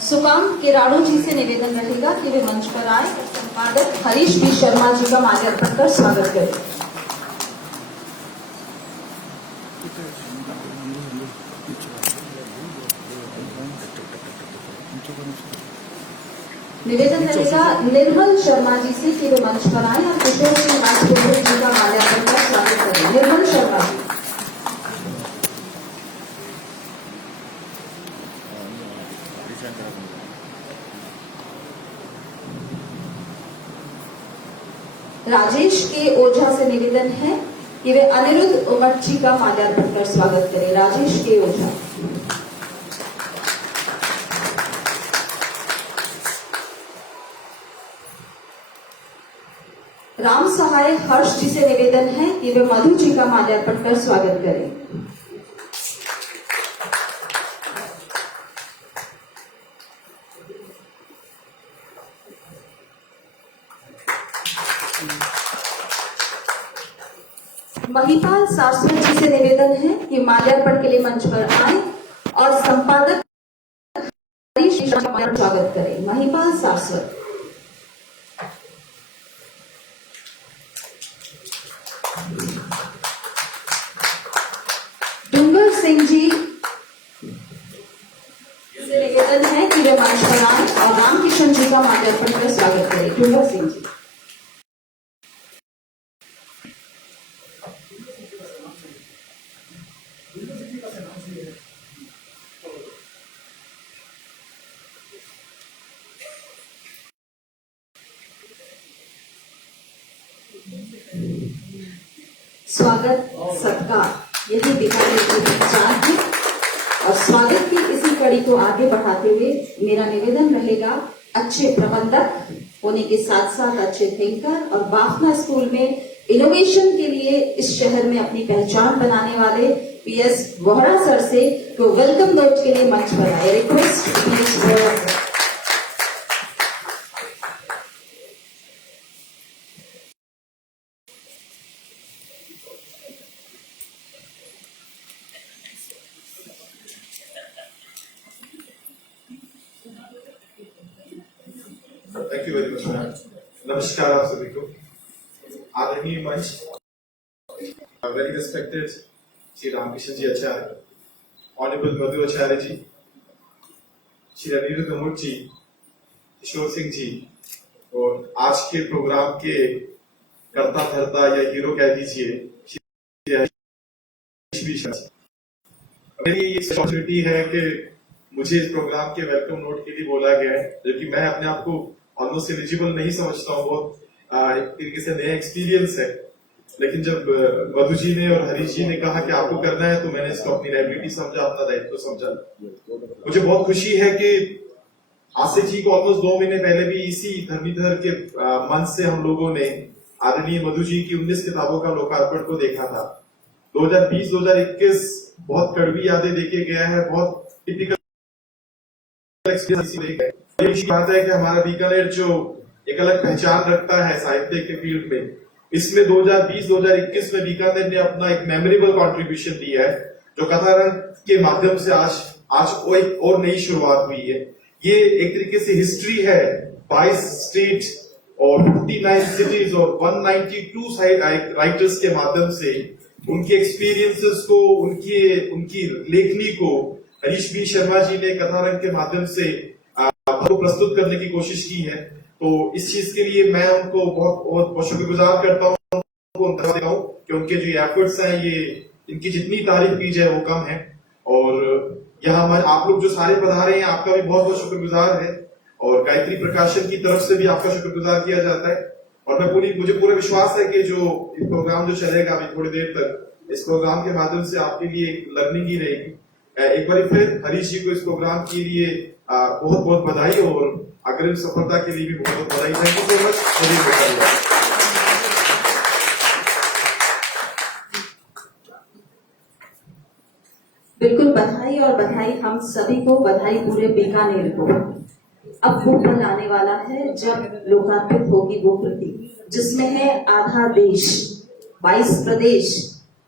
सुकाम किराड़ू जी से निवेदन रहेगा कि वे मंच पर आए। संपादक हरीश बी शर्मा जी का माल्यार्पण कर स्वागत करें। निवेदन रहेगा निर्मल शर्मा जी से कि वे मंच पर आए और किशोर सिंह राजपूत जी का माल्यार्पण कर स्वागत करें। निर्मल शर्मा जी। राजेश के ओझा से निवेदन है कि वे अनिरुद्ध उमट जी का माल्यार्पण कर स्वागत करें। राजेश के ओझा। राम सहाय हर्ष जी से निवेदन है कि वे मधु जी का माल्यार्पण कर स्वागत करें। महिपाल सारस्वत जी से निवेदन है कि माल्यार्पण के लिए मंच पर आए और संपादक हरीश का स्वागत करें। महिपाल सारस्वत। डूंगर सिंह जी से निवेदन है कि वे मंच पर आए और रामकिशन जी का माल्यार्पण कर स्वागत करें। डूंगर सिंह जी। स्वागत सत्कार यही बीकानेर की पहचान है और स्वागत की इसी कड़ी को आगे बढ़ाते हुए मेरा निवेदन रहेगा अच्छे प्रबंधक होने के साथ साथ अच्छे थिंकर और बाफना स्कूल में इनोवेशन के लिए इस शहर में अपनी पहचान बनाने वाले पीएस वोहरा सर से तो वेलकम नोट के लिए मंच पर आए। Request PS Vohra. Thank you very much ma'am. नमस्कार आप सभी को। आदरणीय मंच, वेरी रिस्पेक्टेड श्री रामकिशन जी आचार्य, ऑनरेबल मधु आचार्य जी, श्री अनिरुद्ध उमट जी, किशोर सिंह जी और आज के प्रोग्राम के कर्ता धर्ता या हीरो कह दीजिए श्री हरीश बी शर्मा। मेरी अपॉर्चुनिटी है कि मुझे इस प्रोग्राम के वेलकम नोट के लिए बोला गया है, जो कि मैं अपने आप को ऑलमोस्ट एलिजिबल नहीं समझता हूँ। बहुत एक तरीके से नया एक्सपीरियंस है, लेकिन जब मधु जी ने और हरीश जी ने कहा कि आपको करना है तो मैंने इसको अपनी लाइबिलिटी समझा, अपना दायित्व समझा। मुझे बहुत खुशी है कि आसिफ जी को ऑलमोस्ट 2 महीने पहले भी इसी धर्मीधर के मंच से हम लोगों ने आदरणीय मधु जी की 19 किताबों का लोकार्पण को देखा था। 2020-2021 बहुत कड़वी यादें देके गया है, बहुत टिपिकल एक्सपीरियंस बात है कि हमारा बीकानेर जो एक अलग पहचान रखता है साहित्य के फील्ड में, इसमें 2020-2021 में बीकानेर ने अपना एक मेमोरेबल कंट्रीब्यूशन दिया है, जो कथा रंग के माध्यम से आज एक और नई शुरुआत हुई है। ये एक तरीके से हिस्ट्री है। 22 स्टेट और 59 सिटीज और 192 राइटर्स के माध्यम से उनके एक्सपीरियंसेस को, उनकी लेखनी को हरीश बी शर्मा जी ने कथा रंग के माध्यम से प्रस्तुत करने की कोशिश की है। तो इस चीज के लिए मैं उनको बहुत शुक्रगुजार करता हूँ, कि उनके जो एफर्ट्स हैं, ये इनकी जितनी तारीफ की जाए वो कम है। और यहाँ आप लोग जो सारे पधारे हैं, आपका भी बहुत बहुत शुक्रगुजार है और गायत्री प्रकाशन की तरफ से भी आपका शुक्रगुजार किया जाता है। और मुझे पूरा विश्वास है कि जो प्रोग्राम जो चलेगा अभी थोड़ी देर तक, इस प्रोग्राम के माध्यम से आपके लिए एक लर्निंग ही रहेगी। एक बार फिर हरीश जी को इस प्रोग्राम के लिए बहुत बहुत बधाई और अग्रिम सफलता के लिए भी बहुत बहुत बधाई। Thank you so much. बिल्कुल बधाई और बधाई हम सभी को, बधाई पूरे बीकानेर को। अब वो पल आने वाला है जब लोकार्पित होगी वो कृति, जिसमें है आधा देश, 22 प्रदेश,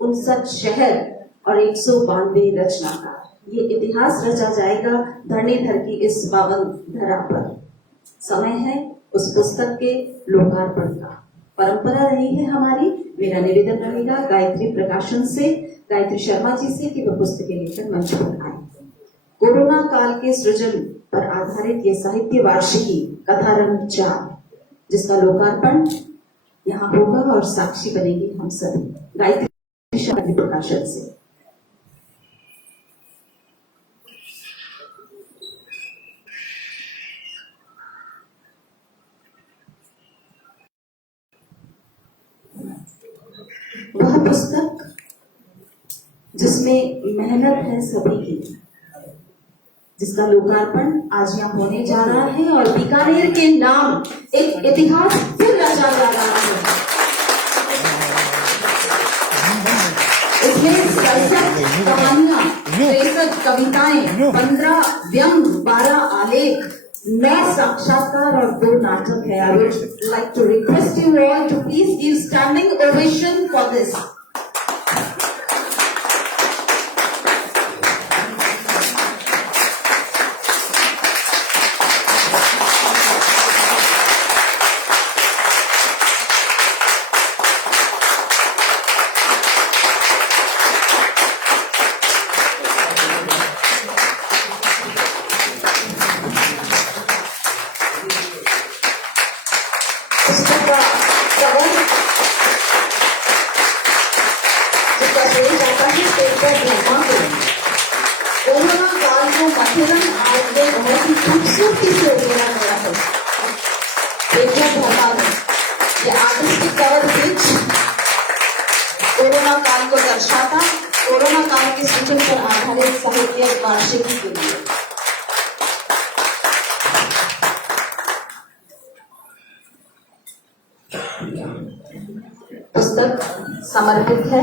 59 शहर और 192 रचनाकार। ये इतिहास रचा जाएगा धरणीधर की इस पावन धरा पर। समय है उस पुस्तक के लोकार्पण का। परंपरा रही है हमारी, मेरा निवेदन रहेगा गायत्री प्रकाशन से, गायत्री शर्मा जी से कि वह पुस्तकें लेकर मंच पर आए। कोरोना काल के सृजन पर आधारित ये साहित्य वार्षिकी कथारंग 4, जिसका लोकार्पण यहाँ होगा और साक्षी बनेंगे हम सभी। गायत्री शर्मा जी प्रकाशन से। वह पुस्तक जिसमें मेहनत है सभी की, जिसका लोकार्पण आज यहाँ होने जा रहा है और बीकानेर के नाम एक इतिहास फिर रचा जा रहा है। इसमें 67 कहानियां, 63 कविताएं, 15 व्यंग, 12 आलेख, 9 साक्षात्कार और 2 नाटक है। I would like to request you all to please give standing ovation for this. Corona काल को मथुरन आज में बहुत ही खूबसूरती से उकेरा गया है। ये आर्टिस्टिक कवर पिच कोरोना काल को दर्शाता, कोरोना काल के सृजन पर आधारित साहित्य वार्षिकी के लिए पुस्तक समर्पित है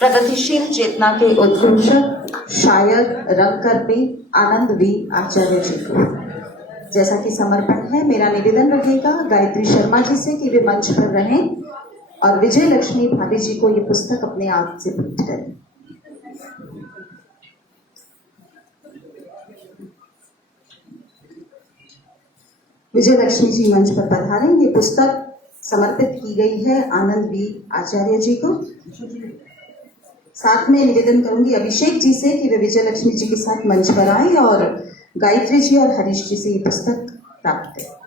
प्रगतिशील चेतना के उद्घोषक शायर रंगकर्मी आनंद वी आचार्य जी को। जैसा कि समर्पण है, मेरा निवेदन रहेगा गायत्री शर्मा जी से कि वे मंच पर रहें और विजय लक्ष्मी भाभी जी को ये पुस्तक अपने आप से भेंट करें। विजय लक्ष्मी जी मंच पर पधारें। ये पुस्तक समर्पित की गई है आनंद वी आचार्य जी को। साथ में निवेदन करूंगी अभिषेक जी से कि वे विजय लक्ष्मी जी के साथ मंच पर आए और गायत्री जी और हरीश जी से ये पुस्तक प्राप्त करें।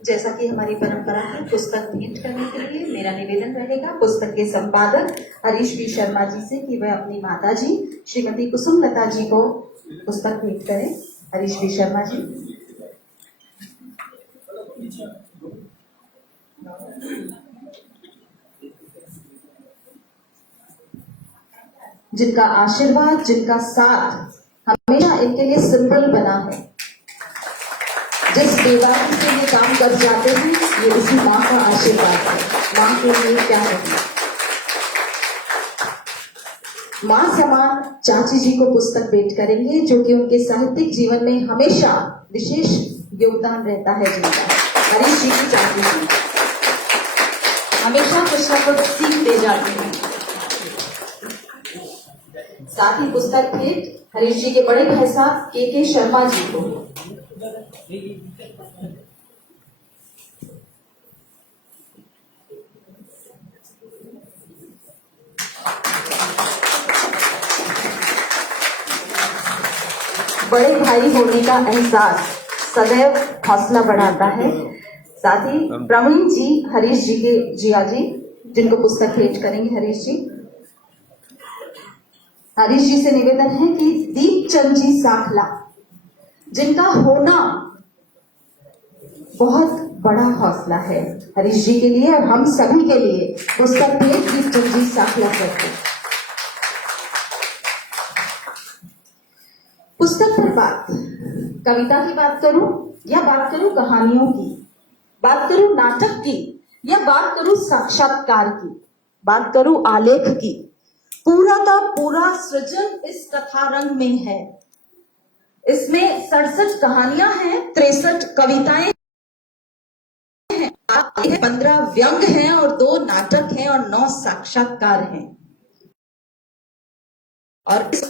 जैसा कि हमारी परंपरा है, पुस्तक भेंट करने के लिए मेरा निवेदन रहेगा पुस्तक के संपादक हरीश बी शर्मा जी से कि वह अपनी माता जी श्रीमती कुसुम लता जी को पुस्तक भेंट करें। हरीश बी शर्मा जी। जिनका आशीर्वाद, जिनका साथ हमेशा इनके लिए सिंबल बना है। जिस बेवारी से ये काम कर जाते हैं, ये उसी माँ का आशीर्वाद है। माँ के लिए क्या है, माँ समान चाची जी को पुस्तक भेंट करेंगे, जो कि उनके साहित्यिक जीवन में हमेशा विशेष योगदान रहता है जिनका। हरीश जी की चाची जी हमेशा कुछ न कुछ सीख दे जाते हैं। साथ ही पुस्तक भेंट हरीश जी के बड़े भाई साहब के शर्मा जी को। बड़े भाई होने का एहसास सदैव हौसला बढ़ाता है। साथ ही प्रवीण जी हरीश जी के जिया जी, जिनको पुस्तक भेंट करेंगे हरीश जी। हरीश जी से निवेदन है कि दीपचंद जी साखला, जिनका होना बहुत बड़ा हौसला है हरीश जी के लिए और हम सभी के लिए, पुस्तक भेंट दीपचंद जी साखला करते। पुस्तक पर बात, कविता की बात करूं या बात करूं कहानियों की, बात करूं नाटक की या बात करूं साक्षात्कार की, बात करूं आलेख की, पूरा का पूरा सृजन इस कथा रंग में है। इसमें 67 कहानियां हैं, 63 कविताएं हैं, 15 व्यंग हैं और 2 नाटक हैं और 9 साक्षात्कार हैं। और इस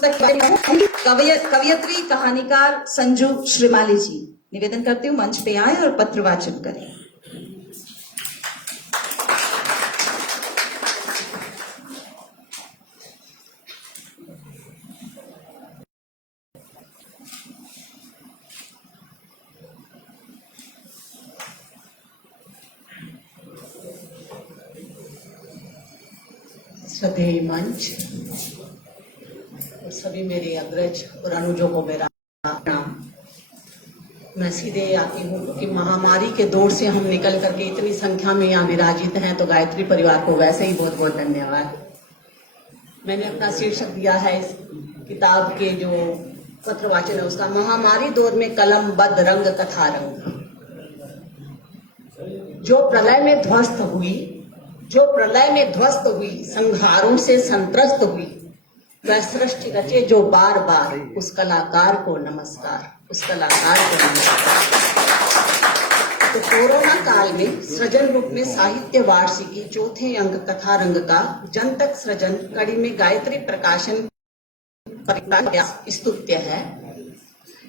कवयित्री कहानीकार संजू श्रीमाली जी, निवेदन करती हूँ मंच पे आए और पत्र वाचन करें। श्रद्धेय मंच और सभी मेरे अग्रज और अनुजों को मेरा प्रणाम। मैं सीधे आती हूँ क्योंकि महामारी के दौर से हम निकल करके इतनी संख्या में यहाँ विराजित हैं, तो गायत्री परिवार को वैसे ही बहुत बहुत धन्यवाद। मैंने अपना शीर्षक दिया है इस किताब के जो पत्र वाचन है उसका, महामारी दौर में कलमबद्ध रंग कथा रंग। जो प्रलय में ध्वस्त हुई, संहारों से संत्रस्त हुई, वह सृष्टि रचे जो बार बार, उस कलाकार को नमस्कार। तो कोरोना काल में सृजन रूप में साहित्य वार्षिकी चौथे अंक कथा रंग का जनतक सृजन कड़ी में गायत्री प्रकाशन स्तुत्य है।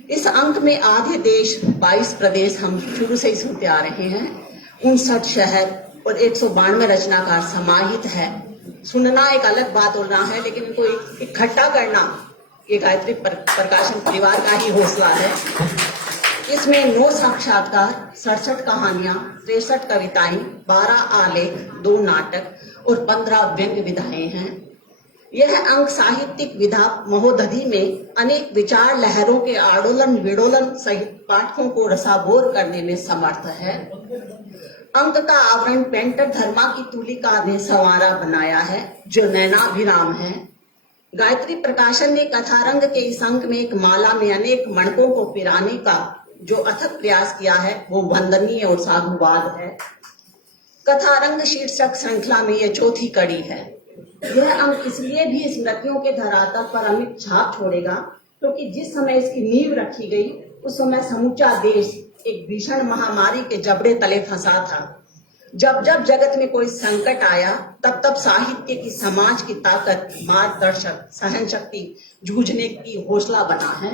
इस अंक में आधे देश 22 प्रदेश हम शुरू से ही सुनते आ रहे हैं, 59 शहर और 192 रचनाकार समाहित है। सुनना एक अलग बात और ना है, लेकिन इनको इकट्ठा करना ये गायत्री प्रकाशन परिवार का ही हौसला है। इसमें 9 साक्षात्कार, 67 कहानियां, 63 कविताएं, 12 आलेख, 2 नाटक और 15 व्यंग्य विधाएं हैं। यह अंक साहित्यिक विधा महोदधि में अनेक विचार लहरों के आडोलन विडोलन सहित पाठकों को रसाभोर करने में समर्थ है। अंक का आवरण पेंटर धर्मा की तुलिका ने संवारा बनाया है, जो नैनाभिराम है। गायत्री प्रकाशन ने कथारंग के इस अंक में एक माला में अनेक मणकों को पिराने का जो अथक प्रयास किया है, वो वंदनीय और साधुवाद है। कथारंग शीर्षक श्रृंखला में यह चौथी कड़ी है। यह अंक इसलिए भी स्मृतियों के धरातल पर अमिट छाप छोड़ेगा क्योंकि जिस समय इसकी नींव रखी गई उस समय समूचा देश एक भीषण महामारी के जबड़े तले फंसा था। जब जब जगत में कोई संकट आया तब तब साहित्य की, समाज की ताकत, मार्गदर्शक, सहन शक्ति, जूझने की हौसला बना है।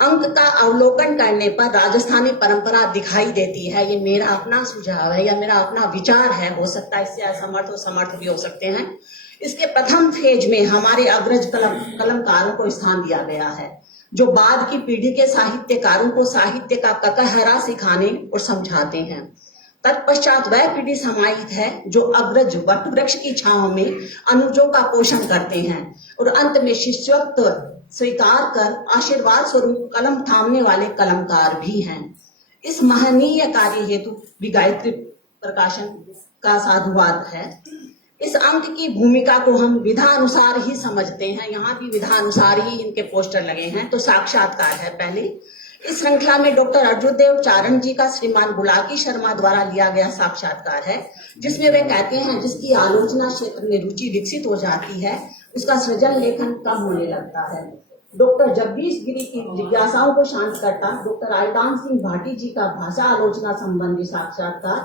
अंक का अवलोकन करने पर राजस्थानी परंपरा दिखाई देती है। ये मेरा अपना सुझाव है या मेरा अपना विचार है, हो सकता है इससे असमर्थ और समर्थ भी हो सकते हैं। इसके प्रथम फेज में हमारे अग्रज कलमकारों को स्थान दिया गया है, जो बाद की पीढ़ी के साहित्यकारों को साहित्य का ककहरा सिखाने और समझाते हैं। तत्पश्चात वह पीढ़ी समाहित है जो अग्रज वटवृक्ष की छांव में अनुजों का पोषण करते हैं और अंत में शिष्यत्व स्वीकार कर आशीर्वाद स्वरूप कलम थामने वाले कलमकार भी हैं। इस महनीय कार्य हेतु भी गायत्री प्रकाशन का साधुवाद है। इस अंक की भूमिका को हम विधानुसार ही समझते हैं। यहाँ भी विधानुसार ही इनके पोस्टर लगे हैं। तो साक्षात्कार है पहले। इस श्रृंखला में डॉक्टर अर्जुदेव चारण जी का श्रीमान बुलाकी शर्मा द्वारा लिया गया साक्षात्कार है, जिसमें वे कहते हैं जिसकी आलोचना क्षेत्र में रुचि विकसित हो जाती है उसका सृजन लेखन कम होने लगता है। डॉक्टर जगदीश गिरी की जिज्ञासाओं को शांत करता डॉक्टर आयदान सिंह भाटी जी का भाषा आलोचना संबंधी साक्षात्कार,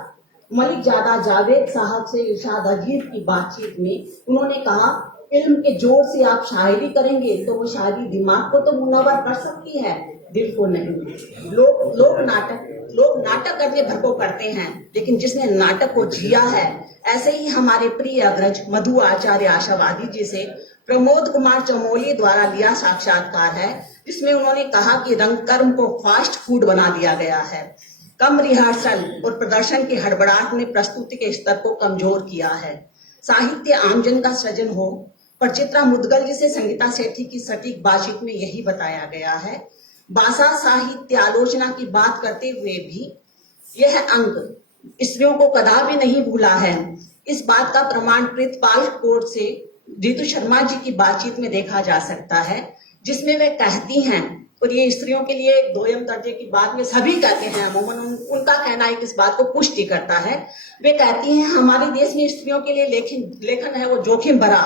मलिक जादा जावेद साहब से इरशाद अजीज की बातचीत में उन्होंने कहा, इल्म के जोर से आप शायरी करेंगे तो वो शायरी दिमाग को तो मुनव्वर कर सकती है, दिल को नहीं। लोग नाटक करने भर को करते हैं, लेकिन जिसने नाटक को जिया है, ऐसे ही हमारे प्रिय अग्रज मधु आचार्य आशावादी जी से प्रमोद कुमार चमोली द्वारा लिया साक्षात्कार है, जिसमें उन्होंने कहा कि रंगकर्म को फास्ट फूड बना दिया गया है। कम रिहर्सल और प्रदर्शन की हड़बड़ाहट ने प्रस्तुति के स्तर को कमजोर किया है। साहित्य आमजन का सृजन हो, पर चित्रा मुदगल जी से संगीता सेठी की सटीक बातचीत में यही बताया गया है। भाषा साहित्य आलोचना की बात करते हुए भी यह अंक स्त्रियों को कदापि नहीं भूला है। इस बात का प्रमाण प्रीतपाल कोर्ट से रितु शर्मा जी की बातचीत में देखा जा सकता है, जिसमें वे कहती हैं, और ये स्त्रियों के लिए दोयम दर्जे की बात में सभी कहते हैं, अमूमन उनका कहना है कि इस बात को पुष्टि करता है। वे कहती हैं हमारे देश में स्त्रियों के लिए लेखन है वो जोखिम भरा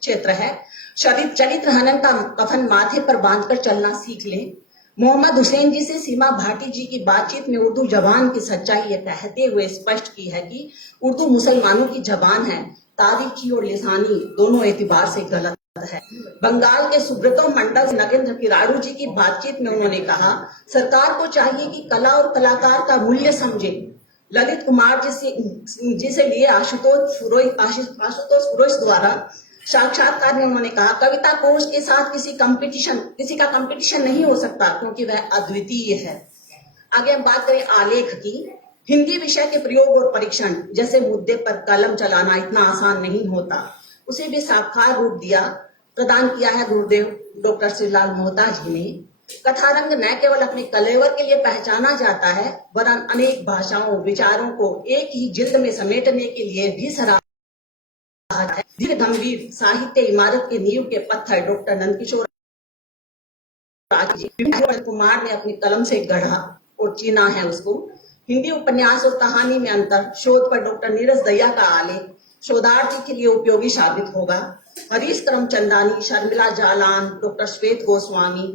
क्षेत्र है। चरित्र हनन का कफन माथे पर बांधकर चलना सीख लें। मोहम्मद हुसैन जी से सीमा भाटी जी की बातचीत में उर्दू जबान की सच्चाई ये कहते हुए स्पष्ट की है कि उर्दू मुसलमानों की जबान है, तारीखी और लिसानी दोनों एतबार से गलत है। बंगाल के सुब्रतो मंडल से नगेंद्र किराड़ू जी की बातचीत में उन्होंने कहा, सरकार को चाहिए कि कला और कलाकार का मूल्य समझे। ललित कुमार जिसे लिए आशुतोष फुरोश द्वारा साक्षात्कार में उन्होंने कहा, कविता कोश के साथ किसी का कंपटीशन नहीं हो सकता क्योंकि वह अद्वितीय है। आगे हम बात करें आलेख की। हिंदी विषय के प्रयोग और परीक्षण जैसे मुद्दे पर कलम चलाना इतना आसान नहीं होता, उसे भी साकार रूप प्रदान किया है गुरुदेव डॉक्टर श्रीलाल मोहता जी ने। कथारंग न केवल अपने कलेवर के लिए पहचाना जाता है, वरन अनेक भाषाओं विचारों को एक ही जिल्द में समेटने के लिए भी सराहा है। धीर गंभीर साहित्य इमारत के नींव के पत्थर डॉक्टर नंदकिशोर कुमार ने अपनी कलम से गढ़ा और चीना है उसको। हिंदी उपन्यास और कहानी में अंतर शोध पर डॉक्टर नीरज दहिया का आलेख शोधार्थी के लिए उपयोगी साबित होगा। हरीश करमचंदानी, शर्मिला जालान, डॉक्टर श्वेत गोस्वामी,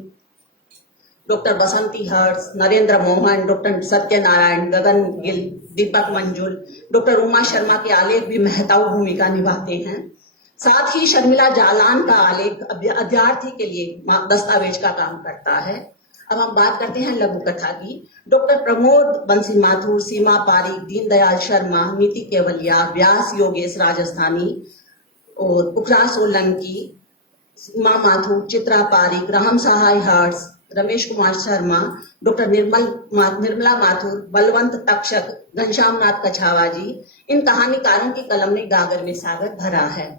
डॉक्टर बसंती हर्ष, नरेंद्र मोहन, डॉक्टर सत्यनारायण, गगन गिल, दीपक मंजुल, डॉक्टर उमा शर्मा के आलेख भी महत्वपूर्ण भूमिका निभाते हैं। साथ ही शर्मिला जालान का आलेख अध्यार्थी के लिए दस्तावेज का काम करता है। अब हम बात करते हैं लघु कथा की। डॉक्टर प्रमोद बंसी माथुर, सीमा पारिक, दीनदयाल शर्मा, नीति केवलिया, व्यास योगेश राजस्थानी और पुखराज सोलंकी, उमा माथुर, चित्रा पारिक, राम सहाय हर्ष, रमेश कुमार शर्मा, डॉक्टर निर्मला माथुर, बलवंत तक्षक, घनश्याम नाथ कछावा जी, इन कहानीकारों की कलम ने गागर में सागर भरा है।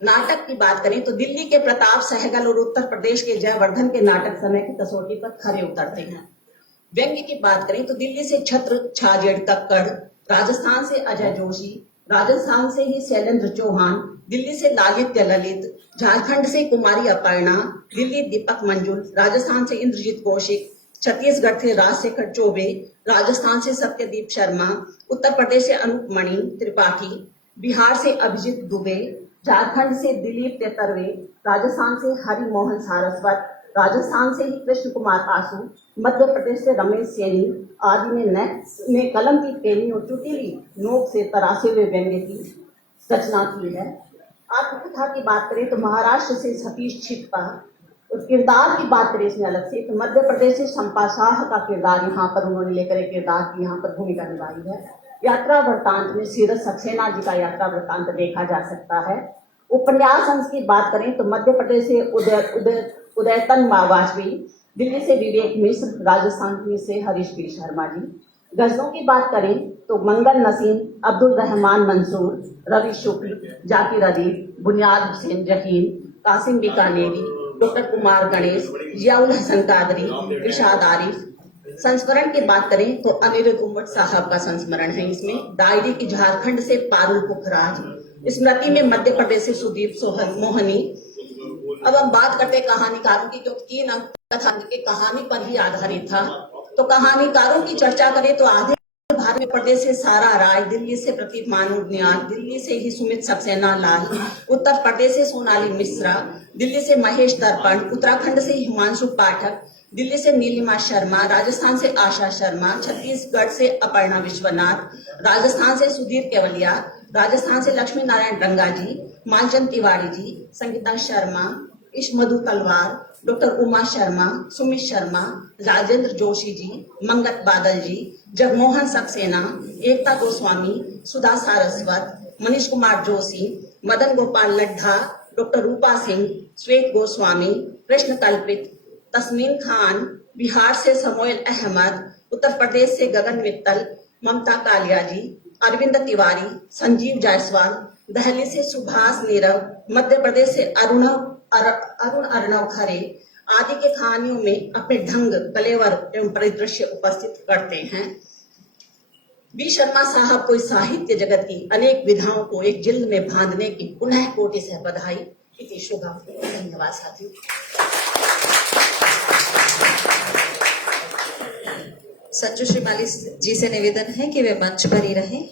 नाटक की बात करें तो दिल्ली के प्रताप सहगल और उत्तर प्रदेश के जयवर्धन के नाटक समय की कसौटी पर खरे उतरते हैं। व्यंग्य की बात करें तो दिल्ली से छत्र छाजेड़ कक्कड़, राजस्थान से अजय जोशी, राजस्थान से ही शैलेंद्र चौहान, दिल्ली से लालित्य ललित, झारखंड से कुमारी अपर्णा, दिल्ली दीपक मंजुल, राजस्थान से इंद्रजीत कौशिक, छत्तीसगढ़ से राजशेखर चौबे, राजस्थान से सत्यदीप शर्मा, उत्तर प्रदेश से अनूप मणि त्रिपाठी, बिहार से अभिजीत दुबे, झारखंड से दिलीप तेतरवे, राजस्थान से हरिमोहन सारस्वत, राजस्थान से ही कृष्ण कुमार आसू, मध्य प्रदेश से रमेश सैनी आदि ने कलम की पेनी और चुटीली नोक से तरासे हुए व्यंग्य की रचना की है। आत्मकथा की बात करें तो महाराष्ट्र से सतीश छिटका, और किरदार की बात करें इसमें अलग से तो मध्य प्रदेश से शंपा शाह का किरदार यहाँ पर उन्होंने लेकर एक किरदार की यहाँ पर भूमिका निभाई है। यात्रा वृत्तांत में सीरत सक्सेना जी का यात्रा वृत्तांत देखा जा सकता है। उपन्यास अंश की बात करें तो मध्य प्रदेश से उदयतन वाजपेयी, दिल्ली से विवेक मिश्र, राजस्थान से हरीश पी शर्मा जी। गजलों की बात करें तो मंगल नसीम, अब्दुल रहमान मंसूर, रवि शुक्ल, जाकिर अदीब, बुनियाद हुसैन जहीन, कासिम बीकानेरी, डॉक्टर कुमार गणेश, जियाउल हसन कादरी, इरशाद आरिफ। संस्मरण की बात करें तो अनिरुद्ध उमट साहब का संस्मरण है इसमें। डायरी की झारखंड से पारुल पुखराज, स्मृति में मध्य प्रदेश से सुदीप मोहनी। अब हम बात करते हैं कहानीकारों की, क्योंकि 3 अंक कथा के कहानी पर ही आधारित था। तो कहानीकारों की चर्चा करें तो आधे भारत में प्रदेश से सारा राय, दिल्ली से प्रतीक मानूनियाल, दिल्ली से ही सुमित सक्सेना लाल, उत्तर प्रदेश से सोनाली मिश्रा, दिल्ली से महेश दर्पण, उत्तराखंड से हिमांशु पाठक, दिल्ली से नीलिमा शर्मा, राजस्थान से आशा शर्मा, छत्तीसगढ़ से अपर्णा विश्वनाथ, राजस्थान से सुधीर केवलिया, राजस्थान से लक्ष्मी नारायण रंगा जी, मालचंद तिवारी जी, संगीता शर्मा, इश्मधु तलवार, डॉक्टर उमा शर्मा, सुमित शर्मा, राजेंद्र जोशी जी, मंगत बादल जी, जगमोहन सक्सेना, एकता गोस्वामी, सुधा सारस्वत, मनीष कुमार जोशी, मदन गोपाल लड्ढा, डॉक्टर रूपा सिंह, श्वेत गोस्वामी, कृष्ण कल्पित, तस्मीन खान, बिहार से समोयल अहमद, उत्तर प्रदेश से गगन मित्तल, ममता कालिया जी, अरविंद तिवारी, संजीव जायसवाल, दिल्ली से सुभाष नीरव, मध्य प्रदेश से अरुण अर्णव खरे आदि के कहानियों में अपने ढंग, कलेवर एवं परिदृश्य उपस्थित करते हैं। बी शर्मा साहब को इस साहित्य जगत की अनेक विधाओं को एक जिल्द में बांधने की पुनः कोटि से बधाई। इति शुभम। धन्यवाद साथियों। संजू श्रीमाली जी से निवेदन है कि वे मंच पर ही रहें।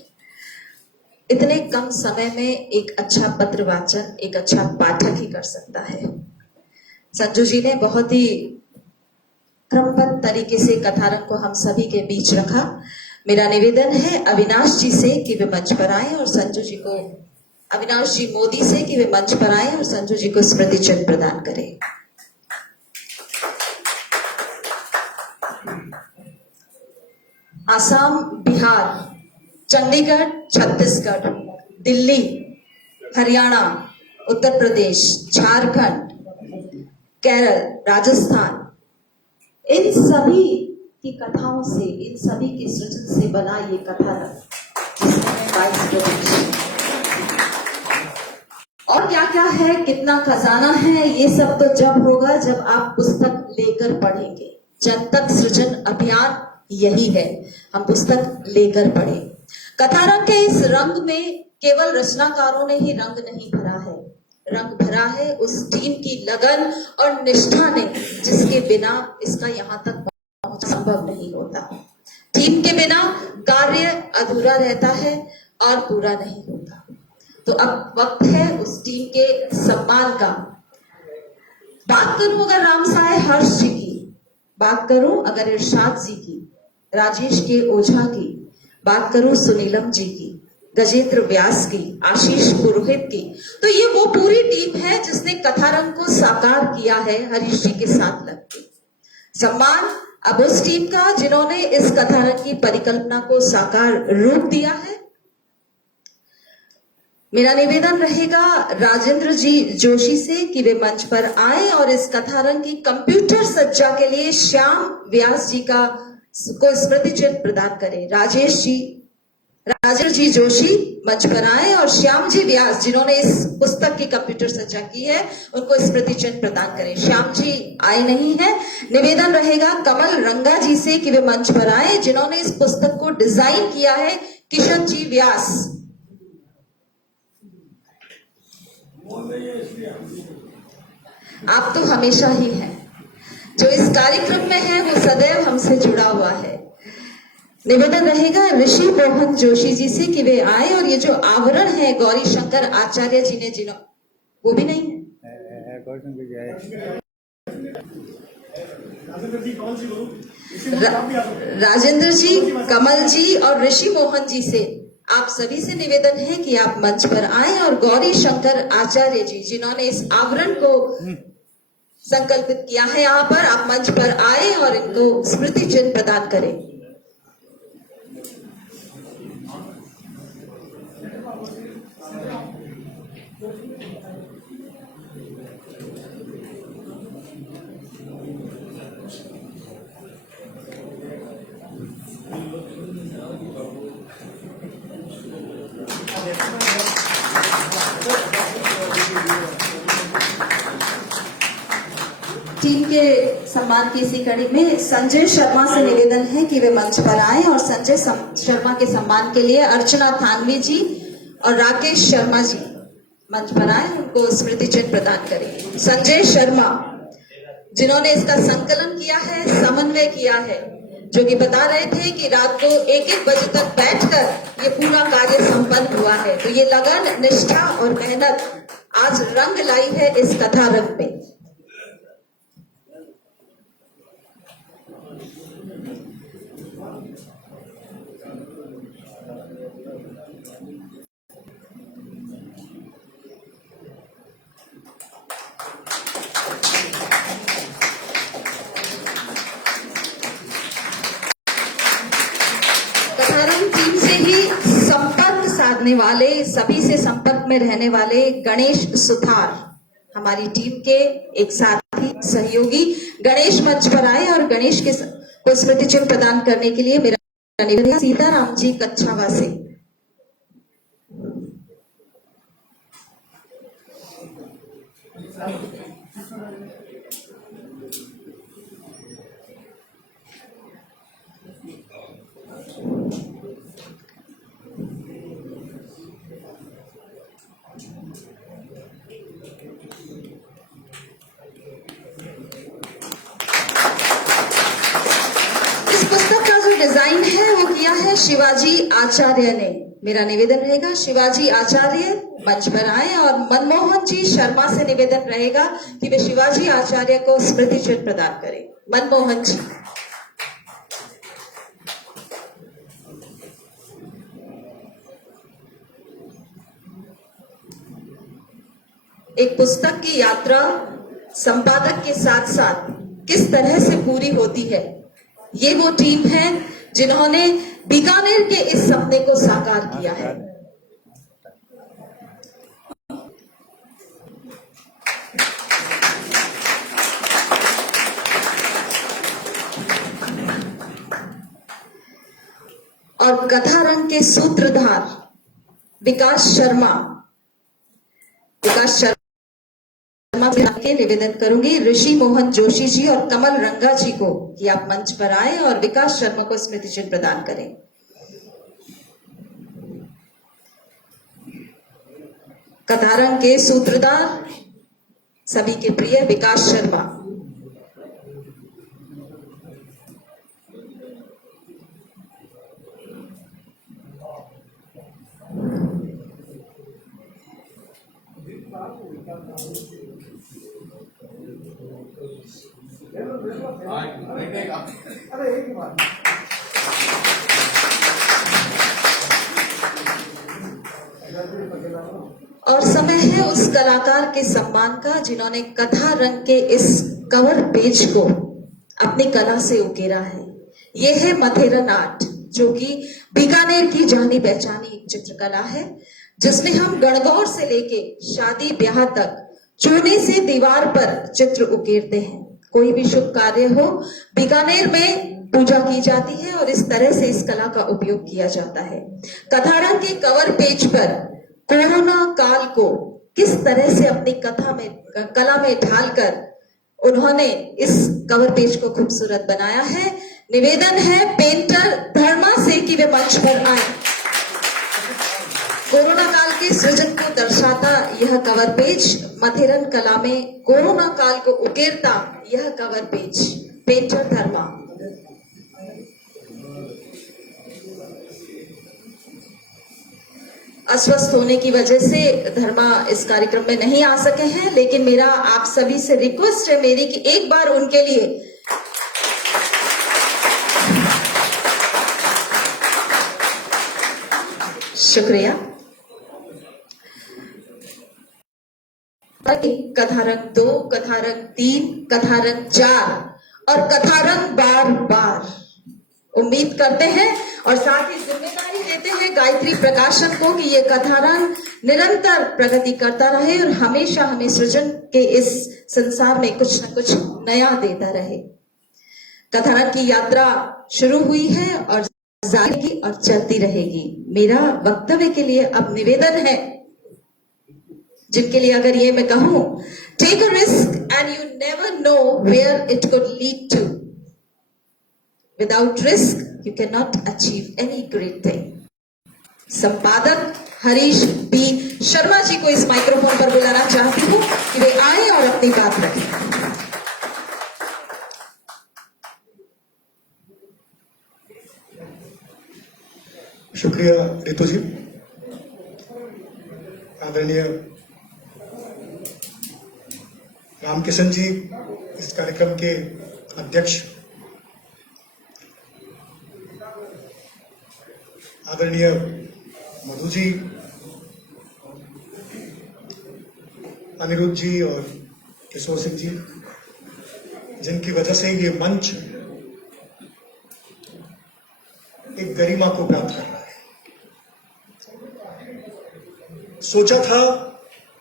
इतने कम समय में एक अच्छा पत्र वाचन एक अच्छा पाठक ही कर सकता है। संजू जी ने बहुत ही क्रमबद्ध तरीके से कथारंग को हम सभी के बीच रखा। मेरा निवेदन है अविनाश जी से कि वे मंच पर आए और संजू जी को, अविनाश जी मोदी से कि वे मंच पर आए और संजू जी को स्मृति चिन्ह प्रदान करें। आसाम, बिहार, चंडीगढ़, छत्तीसगढ़, दिल्ली, हरियाणा, उत्तर प्रदेश, झारखंड, केरल, राजस्थान, इन सभी की कथाओं से, इन सभी के सृजन से बना ये कथानक, जिसमें 22 प्रदेश और क्या क्या है, कितना खजाना है, ये सब तो जब होगा जब आप पुस्तक लेकर पढ़ेंगे। जनतक सृजन अभियान यही है, हम पुस्तक लेकर पढ़े। कथारंग के इस रंग में केवल रचनाकारों ने ही रंग नहीं भरा है, रंग भरा है उस टीम की लगन और निष्ठा ने, जिसके बिना इसका यहाँ तक पहुंच संभव नहीं होता। टीम के बिना कार्य अधूरा रहता है और पूरा नहीं होता। तो अब वक्त है उस टीम के सम्मान का। बात करूं अगर रामसाय हर्ष जी की, बात करूं अगर इरशाद जी की, राजेश के ओझा की, बात करूं सुनीलम जी की, गजेंद्र व्यास की, आशीष पुरोहित की, तो ये वो पूरी टीम है जिसने कथारंग को साकार किया है हरीश जी के साथ लगके। सम्मान अब उस टीम का जिन्होंने इस कथारंग की परिकल्पना को साकार रूप दिया है। मेरा निवेदन रहेगा राजेंद्र जी जोशी से कि वे मंच पर आए और इस कथारंग की कंप्यूटर सज्जा के लिए श्याम व्यास जी को स्मृति चिन्ह प्रदान करें। राजेंद्र जी जोशी मंच पर आए और श्याम जी व्यास जिन्होंने इस पुस्तक की कंप्यूटर सज्जा की है उनको स्मृति चिन्ह प्रदान करें। श्याम जी आए नहीं है। निवेदन रहेगा कमल रंगा जी से कि वे मंच पर आए जिन्होंने इस पुस्तक को डिजाइन किया है। किशन जी व्यास, आप तो हमेशा ही हैं, जो इस कार्यक्रम में है वो सदैव हमसे जुड़ा हुआ है। निवेदन रहेगा ऋषि मोहन जोशी जी से कि वे आए और ये जो आवरण है गौरी शंकर आचार्य जी ने जिन्हों, वो भी नहीं है, राजेंद्र जी, कमल जी और ऋषि मोहन जी से आप सभी से निवेदन है कि आप मंच पर आए और गौरी शंकर आचार्य जी जिन्होंने इस आवरण को संकल्पित किया है यहाँ पर, आप मंच पर आए और इनको स्मृति चिन्ह प्रदान करें। टीम के सम्मान की इसी कड़ी में संजय शर्मा से निवेदन है कि वे मंच पर आए और संजय शर्मा के सम्मान के लिए अर्चना थानवी जी और राकेश शर्मा जी मंच पर आए, उनको स्मृति चिन्ह प्रदान करें। संजय शर्मा जिन्होंने इसका संकलन किया है, समन्वय किया है, जो कि बता रहे थे कि रात को 1-1 बजे तक बैठकर ये पूरा कार्य संपन्न हुआ है। तो ये लगन, निष्ठा और मेहनत आज रंग लाई है इस कथा रंग में। कथारंग टीम से ही संपर्क साधने वाले, सभी से संपर्क में रहने वाले गणेश सुथार हमारी टीम के एक साथी सहयोगी, गणेश मंच पर आए और गणेश को स्मृति चिन्ह प्रदान करने के लिए मेरा निवेदन सीताराम जी कच्छावा से। शिवाजी आचार्य ने, मेरा निवेदन रहेगा शिवाजी आचार्य मंच पर आए और मनमोहन जी शर्मा से निवेदन रहेगा कि वे शिवाजी आचार्य को स्मृति चिन्ह प्रदान करें। मनमोहन जी। एक पुस्तक की यात्रा संपादक के साथ साथ किस तरह से पूरी होती है, ये वो टीम है जिन्होंने बीकानेर के इस सपने को साकार किया है। और कथा रंग के सूत्रधार विकास शर्मा के निवेदन करूंगी ऋषि मोहन जोशी जी और कमल रंगा जी को कि आप मंच पर आए और विकास शर्मा को स्मृति चिन्ह प्रदान करें। कथारंग के सूत्रधार सभी के प्रिय विकास शर्मा। और समय है उस कलाकार के सम्मान का जिन्होंने कथा रंग के इस कवर पेज को अपनी कला से उकेरा है। ये है मथेरन आर्ट, जो कि बीकानेर की जानी पहचानी एक चित्रकला है, जिसमें हम गणगौर से लेके शादी ब्याह तक चूने से दीवार पर चित्र उकेरते हैं। कोई भी शुभ कार्य हो, बीकानेर में पूजा की जाती है और इस तरह से इस कला का उपयोग किया जाता है। कथारंग के कवर पेज पर कोरोना काल को किस तरह से अपनी कला में ढालकर उन्होंने इस कवर पेज को खूबसूरत बनाया है। निवेदन है पेंटर धर्मा से कि वे मंच पर आए। कोरोना काल के सृजन को दर्शाता यह कवर पेज, मथेरन कला में कोरोना काल को उकेरता यह कवर पेज, पेंटर धर्मा। अस्वस्थ होने की वजह से धर्मा इस कार्यक्रम में नहीं आ सके हैं, लेकिन मेरा आप सभी से रिक्वेस्ट है मेरी कि एक बार उनके लिए शुक्रिया। कथारंग 2, कथारंग 3, कथारंग 4 और कथारंग बार बार उम्मीद करते हैं और साथ ही जिम्मेदारी देते हैं गायत्री प्रकाशन को कि ये कथारंग निरंतर प्रगति करता रहे और हमेशा हमें सृजन के इस संसार में कुछ न कुछ नया देता रहे। कथारंग की यात्रा शुरू हुई है और जारी और चलती रहेगी। मेरा वक्तव्य के लिए अब निवेदन है, जिनके लिए अगर ये मैं कहूं, take a risk and you never know where it could lead to. Without risk, you cannot achieve any great thing. संपादक हरीश बी शर्मा जी को इस माइक्रोफोन पर बुलाना चाहती हूँ कि वे आए और अपनी बात रखें। शुक्रिया रितु जी। आदरणीय रामकिशन जी इस कार्यक्रम के अध्यक्ष, आदरणीय मधु जी, अनिरुद्ध जी और किशोर सिंह जी, जिनकी वजह से ये मंच एक गरिमा को प्राप्त कर रहा है। सोचा था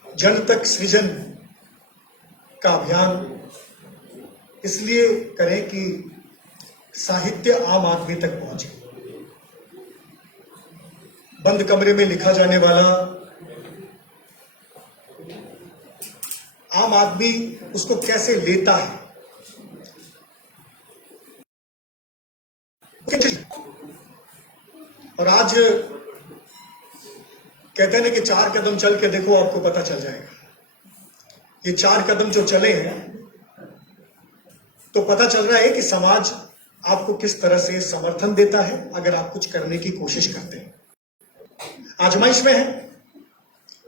जन तक सृजन का अभियान इसलिए करें कि साहित्य आम आदमी तक पहुंचे। बंद कमरे में लिखा जाने वाला आम आदमी उसको कैसे लेता है, और आज कहते हैं कि 4 कदम चल के देखो आपको पता चल जाएगा। ये 4 कदम जो चले हैं तो पता चल रहा है कि समाज आपको किस तरह से समर्थन देता है अगर आप कुछ करने की कोशिश करते हैं। आजमाइश में है,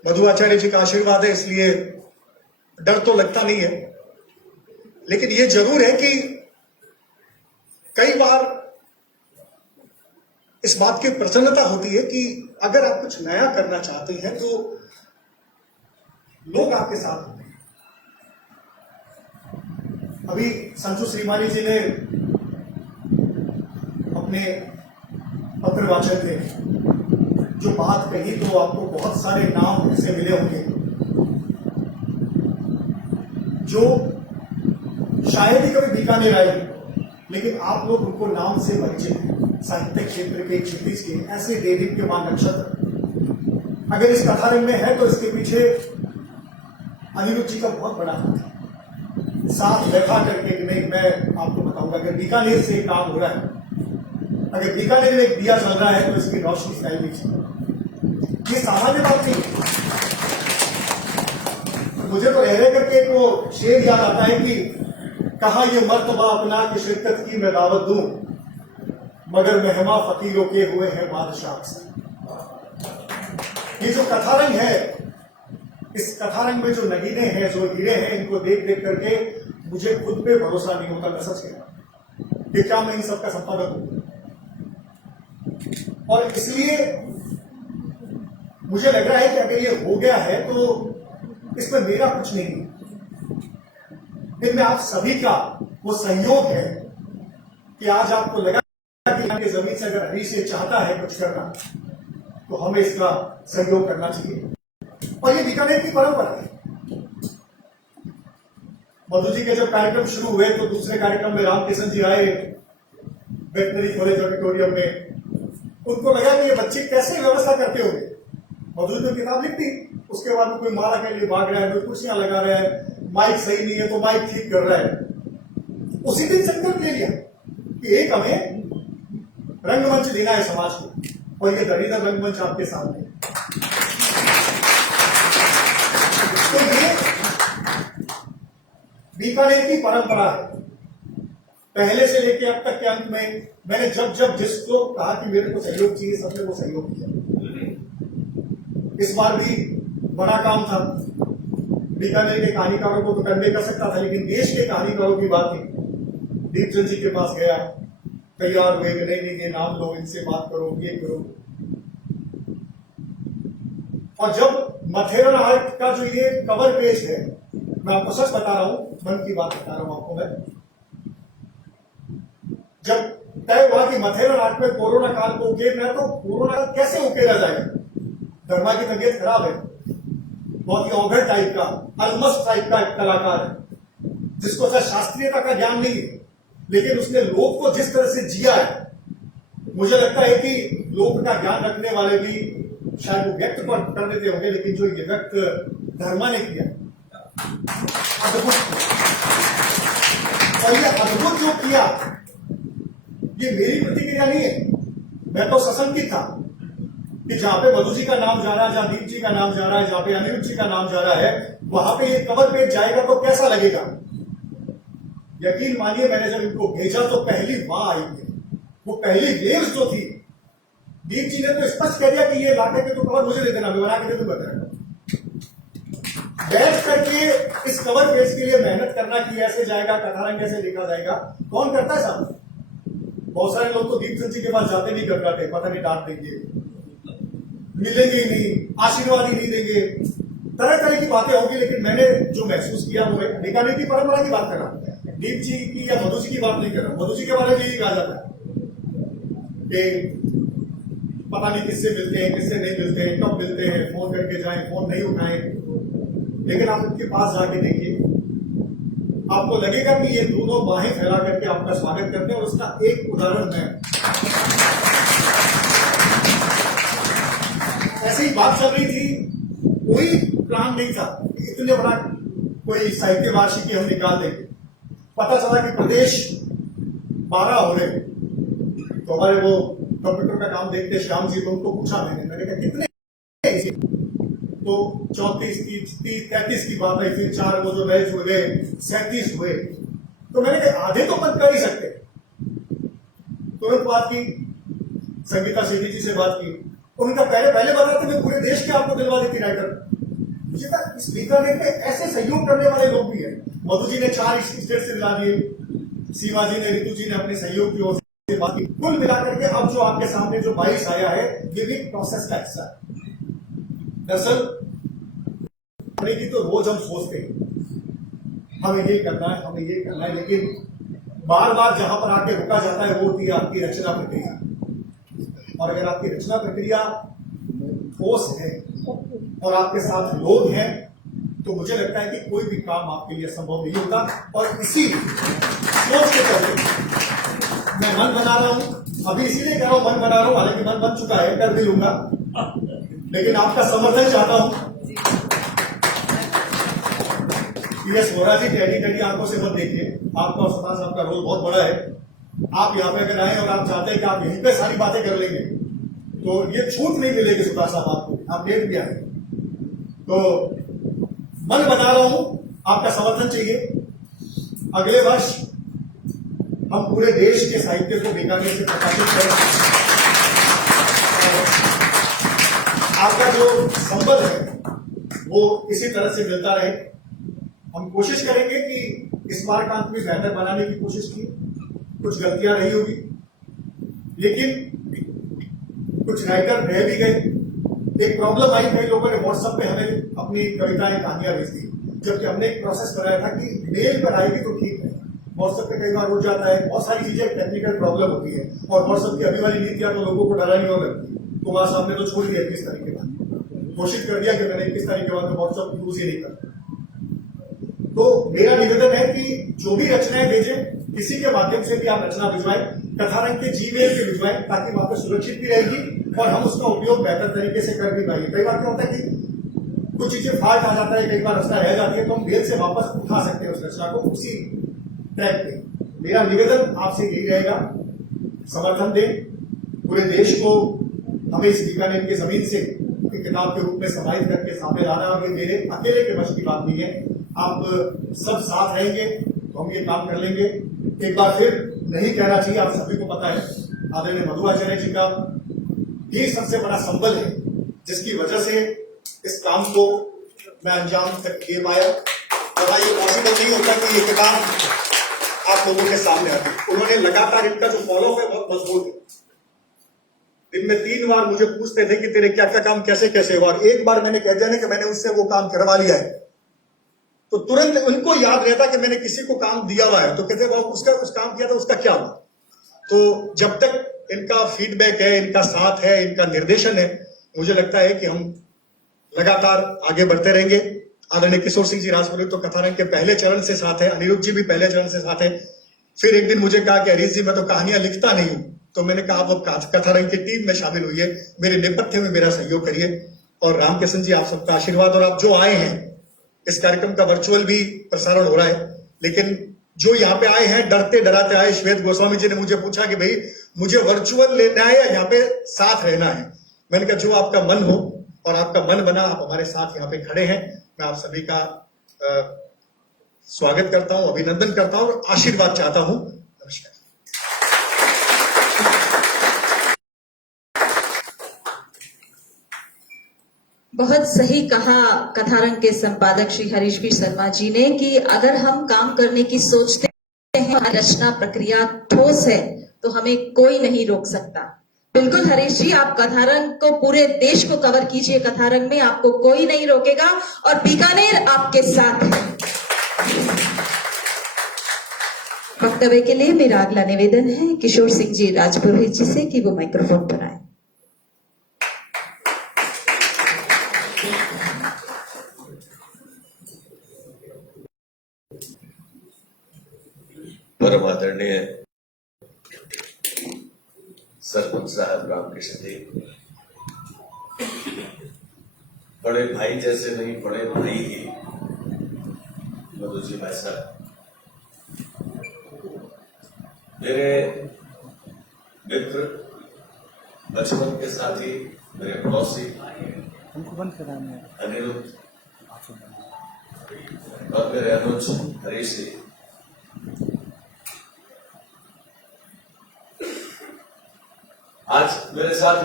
मधु आचार्य जी का आशीर्वाद है, इसलिए डर तो लगता नहीं है, लेकिन यह जरूर है कि कई बार इस बात की प्रसन्नता होती है कि अगर आप कुछ नया करना चाहते हैं तो लोग आपके साथ होते हैं। अभी संजू श्रीमानी जी ने अपने पत्र वाचन में जो बात कही तो आपको बहुत सारे नाम ऐसे मिले होंगे जो शायद ही कभी बीकानेर आए, लेकिन आप लोग उनको नाम से परिचित हैं। साहित्य क्षेत्र के क्षितिज के ऐसे डेविड के मान नक्षत्र अगर इस कथारंग में है तो इसके पीछे अनिरुद्ध जी का बहुत बड़ा हाथ है। साथ बैठा करके नहीं, मैं आपको बताऊंगा, अगर बीकानेर से एक काम हो रहा है, अगर बीकानेर में एक दिया चल रहा है तो इसकी रोशनी फैल नहीं। ये सामान्य बात नहीं है। मुझे तो रह करके एक वो शेर याद आता है कि कहा ये मर्तबा अपना की शिरकत की मैं दावत दूं, मगर मेहमा फकीरों के हुए हैं बादशाह से। ये जो कथारंग है, इस कथारंग में जो नगीने हैं, जो हीरे हैं, इनको देख देख करके मुझे खुद पे भरोसा नहीं होता। मैं सच कह रहा हूं कि क्या मैं इन सबका संपादक हूं, और इसलिए मुझे लग रहा है कि अगर ये हो गया है तो इसमें मेरा कुछ नहीं है, इनमें आप सभी का वो सहयोग है कि आज आपको लगा कि जमीन से अगर हरीश ये चाहता है कुछ करना तो हमें इसका सहयोग करना चाहिए। और ये बीकानेर की परंपरा है। मधु जी के जब कार्यक्रम शुरू हुए तो दूसरे कार्यक्रम में रामकिशन जी आए वेटनरी कॉलेज ऑडिटोरियम में। उनको लगा कि ये बच्चे कैसे व्यवस्था करते होंगे। मधु जी तो किताब लिखती, उसके बाद कोई माला के लिए भाग रहा है, कोई कुर्सियां लगा रहा है, माइक सही नहीं है तो माइक ठीक कर रहा है। उसी दिन संकल्प ले लिया कि एक हमें रंगमंच देना है समाज को, और ये दरिद्र रंगमंच आपके सामने। तो ये बीकानेर की परंपरा है। पहले से लेकर अब तक के अंत में मैंने जब जब जिसको कहा कि मेरे को सहयोग चाहिए, सबने वो सहयोग किया। इस बार भी बड़ा काम था। बीकानेर के कहानीकारों को तो कन्वे कर सकता था, लेकिन देश के कहानीकारों की बात थी। दीपचंद जी के पास गया, तैयार हुए कि नहीं ये नाम लो, इनसे बात करो, ये करो। और जब मथेरन आर्ट का जो ये कवर पेज है, मैं आपको सच बता रहा हूं, मन की बात बता रहा हूं आपको मैं, जब तय हुआ कि मथेरन आर्ट में कोरोना काल को उकेरना है तो कोरोना काल कैसे उकेरा जाएगा। धर्मा की तबीयत खराब है, बहुत ही औघड़ टाइप का, अलमस्त टाइप का एक कलाकार है जिसको शास्त्रीयता का ज्ञान नहीं है, लेकिन उसने लोक को जिस तरह से जिया है, मुझे लगता है कि लोक का ज्ञान रखने वाले भी शायद वो व्यक्त कर देते होंगे, लेकिन जो ये व्यक्त धर्मा ने किया अद्भुत। और ये अद्भुत जो किया, ये मेरी प्रतिक्रिया नहीं है। मैं तो सशंकित था कि जहां पे मधु जी का नाम जा रहा है, जहां दीप जी का नाम जा रहा है, जहां पे अनिरुद्ध जी का नाम जा रहा है, वहां पे ये कवर पेज जाएगा तो कैसा लगेगा। यकीन मानिए, मैंने जब इनको भेजा तो पहली वाह आई थी, वो पहली वेव्स जो थी, दीप जी ने तो स्पष्ट कह दिया कि ये लाके के तो कवर मुझे दे देना, मैं बना के दे दूंगा। बैठ करके इस कवर पेज के लिए मेहनत करना कि ऐसे जाएगा, कथारंग ऐसे लिखा जाएगा, कौन करता है साहब। बहुत सारे लोग तो दीपचंद जी के पास जाते नहीं कर पाते, पता नहीं डांट देंगे, मिलेंगे ही नहीं, आशीर्वाद ही नहीं देंगे, तरह तरह की बातें होगी। लेकिन मैंने जो महसूस किया वो बीकानेर की परंपरा की बात कर रहा हूं, दीप जी की या मधु जी की बात नहीं कर रहा। मधु जी के बारे में यही कहा जाता है कि पता नहीं किससे मिलते हैं, किससे नहीं मिलते हैं, कब मिलते हैं, फोन करके जाएं, फोन नहीं उठाएं। लेकिन आप उनके पास जाके देखिए, आपको लगेगा कि ये दोनों बाहें फैला करके आपका स्वागत करते हैं। और उसका एक उदाहरण है, ऐसे ही बात चल रही थी, कोई प्लान नहीं था कि इतने बड़ा कोई साहित्य वार्षिकी हम निकाल देंगे। पता चला कि प्रदेश 12 हो रहे, तो हमारे वो कंप्यूटर का काम देखते श्याम जी, तो उनको पूछा मैंने कहा कितने, तो 34, 30, 33 की बात आई। फिर 4 वो जो नए जुड़ गए 37 हुए। तो मैंने कहा आधे तो बंद कर ही सकते, तुरंत बात की, संगीता सेठी जी से बात की, उनका पहले बताते मैं पूरे देश के आपको दिलवा देती राइटर। मुझे कहा इस बीकानेर में ऐसे सहयोग करने वाले लोग भी हैं। मधु जी ने 4 स्टेट से दिला दिए, सीमा जी ने, ऋतु जी ने अपने सहयोग की ओर से बात की। कुल मिलाकर के अब जो आपके सामने जो 22 आया है, ये भी प्रोसेस का हिस्सा है। दरअसल की तो रोज हम सोचते हैं हमें ये करना है, हमें ये करना है, लेकिन बार बार जहां पर आके रुका जाता है वो होती है आपकी रचना प्रक्रिया। और अगर आपकी रचना प्रक्रिया ठोस है और आपके साथ लोग हैं, तो मुझे लगता है कि कोई भी काम आपके लिए संभव नहीं होता। और इसी सोच के चलते मैं मन बना रहा हूं, अभी इसीलिए कह रहा हूं मन बना रहा हूं, हालांकि मन बन चुका है, कर भी लूंगा, लेकिन आपका समर्थन चाहता हूं। स्वरा जी टेढ़ी आंखों से मत देखिए, आपका और सता साहब का रोल बहुत बड़ा है। आप यहाँ पे अगर आए और आप चाहते हैं कि आप यहीं पे सारी बातें कर लेंगे, तो ये छूट नहीं मिलेगी सुधा साहब आपको, आप लेट भी आए। तो मन बना रहा हूं, आपका समर्थन चाहिए। अगले वर्ष हम पूरे देश के साहित्य को बीकानेर से प्रकाशित करें। आपका जो संबंध है वो इसी तरह से मिलता रहे। हम कोशिश करेंगे कि इस बार का अंक भी बेहतर बनाने की कोशिश की। कुछ गलतियां रही होगी, लेकिन कुछ राइटर रह भी गए। एक प्रॉब्लम आई, कई लोगों ने व्हाट्सएप पे हमें अपनी कविताएं कहानियां भेज दी, जबकि हमने एक प्रोसेस बनाया था कि मेल पर आएगी तो ठीक है। व्हाट्सएप पे कई बार उठ जाता है, बहुत सारी चीजें टेक्निकल प्रॉब्लम होती है, और व्हाट्सएप की अभी वाली नीतियां तो लोगों को डरा नहीं होगा। तो वहां सामने तो छोड़ दिया 21 तारीख के बाद, कोशिश कर दिया कि मैंने 21 तारीख के बाद व्हाट्सएप यूज ही नहीं करता। तो मेरा निवेदन है कि जो भी रचनाएं भेजें, किसी के माध्यम से भी आप रचना भिजवाएं, कथारंग के जीमेल पे भिजवाएं, ताकि वहां पर सुरक्षित भी रहेगी और हम उसका उपयोग बेहतर तरीके से कर भी पाएंगे। कई बार क्या होता है कि कुछ चीजें फाल्ट आ जाता है, कई बार रचना रह जाती है, तो हम मेल से वापस उठा सकते हैं उस रचना को उसी ट्रैक पे। मेरा निवेदन आपसे यही रहेगा, समर्थन दें, पूरे देश को हमें इस बीकानेर की जमीन से किताब के रूप में समाहित करके सामने लाना। और ये मेरे अकेले के वश की बात नहीं है, आप सब साथ रहेंगे तो हम ये काम कर लेंगे। एक बार फिर नहीं कहना चाहिए, आप सभी को पता है, आदरणीय मधुआचार्य जी का ये सबसे बड़ा संबल है, जिसकी वजह से इस काम को मैं अंजाम तक दे पाया। और ये पॉसिबल नहीं होता कि ये किताब आप लोगों के सामने आती। उन्होंने लगातार इनका जो फॉलो है बहुत मजबूत है। दिन में 3 बार मुझे पूछते थे कि तेरे क्या क्या काम कैसे कैसे हुआ। एक बार मैंने कह दिया ना कि मैंने उससे वो काम करवा लिया है, तो तुरंत उनको याद रहता कि मैंने किसी को काम दिया हुआ है, तो कहते बाबू उसका उस काम किया था, उसका क्या हुआ। तो जब तक इनका फीडबैक है, इनका साथ है, इनका निर्देशन है, मुझे लगता है कि हम लगातार आगे बढ़ते रहेंगे। आदरणीय किशोर सिंह जी राजपुरोहित तो कथारंग के पहले चरण से साथ है, अनिरुद्ध जी भी पहले चरण से साथ है। फिर एक दिन मुझे कहा कि हरीश जी मैं तो कहानियां लिखता नहीं हूं, तो मैंने कहा आप अब कथारंग की टीम में शामिल हुई, मेरे नेपथ्य में मेरा सहयोग करिए। और रामकिशन जी आप सबका आशीर्वाद, और आप जो आए हैं, इस कार्यक्रम का वर्चुअल भी प्रसारण हो रहा है, लेकिन जो यहाँ पे आए हैं डरते डराते आए। श्वेत गोस्वामी जी ने मुझे पूछा कि भाई मुझे वर्चुअल लेना है या यहाँ पे साथ रहना है। मैंने कहा जो आपका मन हो, और आपका मन बना, आप हमारे साथ यहाँ पे खड़े हैं। मैं आप सभी का स्वागत करता हूं, अभिनंदन करता हूं और आशीर्वाद चाहता हूं। नमस्कार। बहुत सही कहा कथारंग के संपादक श्री हरीश शर्मा जी ने कि अगर हम काम करने की सोचते हैं, हमारी रचना प्रक्रिया ठोस है, तो हमें कोई नहीं रोक सकता। बिल्कुल हरीश जी, आप कथारंग को, पूरे देश को कवर कीजिए। कथारंग में आपको कोई नहीं रोकेगा और बीकानेर आपके साथ है। वक्तव्य के लिए मेरा अगला निवेदन है किशोर सिंह जी राजपुरोहित जी से कि वो माइक्रोफोन पर आए। परम आदरणीय सरपंच साहब रामकृष्ण जी, बड़े भाई जैसे नहीं, बड़े भाई ही मधु जी भाई साहब, मेरे मित्र, बचपन के साथी, मेरे पड़ोसी अनिरुद्ध और मेरे अनुज हरीश जी,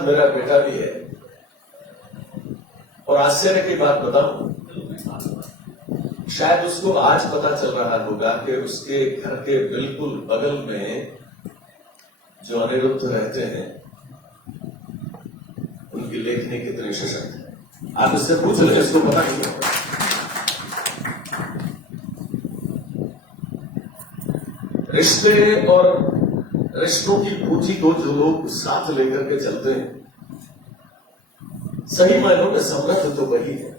साथ मेरा बेटा भी है। और आश्चर्य की बात बताऊं, शायद उसको आज पता चल रहा होगा कि उसके घर के बिल्कुल बगल में जो अनिरुद्ध रहते हैं उनकी लेखनी कितनी सशक्त है। आप इससे पूछ लें, इसको पता नहीं होगा। रिश्ते और रिश्तों की पूंजी को जो लोग साथ लेकर के चलते हैं, सही मायनों में समृद्ध तो वही है।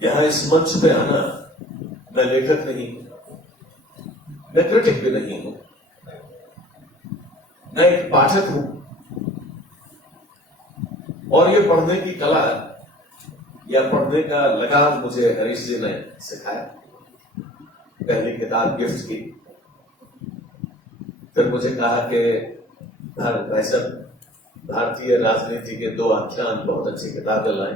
यहां इस मंच पे आना, मैं लेखक नहीं हूं, मैं क्रिटिक भी नहीं हूं, मैं एक पाठक हूं। और ये पढ़ने की कला या पढ़ने का लगाव मुझे हरीश जी ने सिखाया। पहली किताब गिफ्ट की, फिर मुझे कहा कि भाई साहब, भारतीय राजनीति के 2 आख्यान बहुत अच्छी किताबें लाए।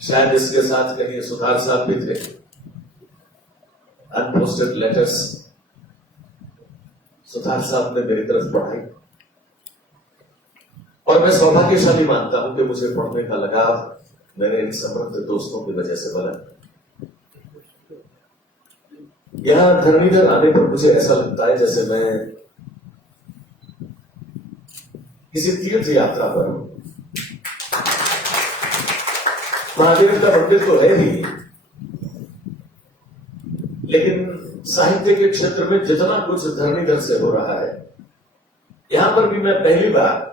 शायद इसके साथ कहीं सुधार साहब भी थे, अनपोस्टेड लेटर्स। सुधार साहब ने मेरी तरफ पढ़ाई और मैं सौभाग्यशाली मानता हूं कि मुझे पढ़ने का लगाव मेरे इन समृद्ध दोस्तों की वजह से बना। यहां धरणीधर आने पर मुझे ऐसा लगता है जैसे मैं किसी तीर्थ यात्रा पर हूं। महादेव का मंदिर तो है ही, लेकिन साहित्य के क्षेत्र में जितना कुछ धरणीधर से हो रहा है, यहां पर भी मैं पहली बार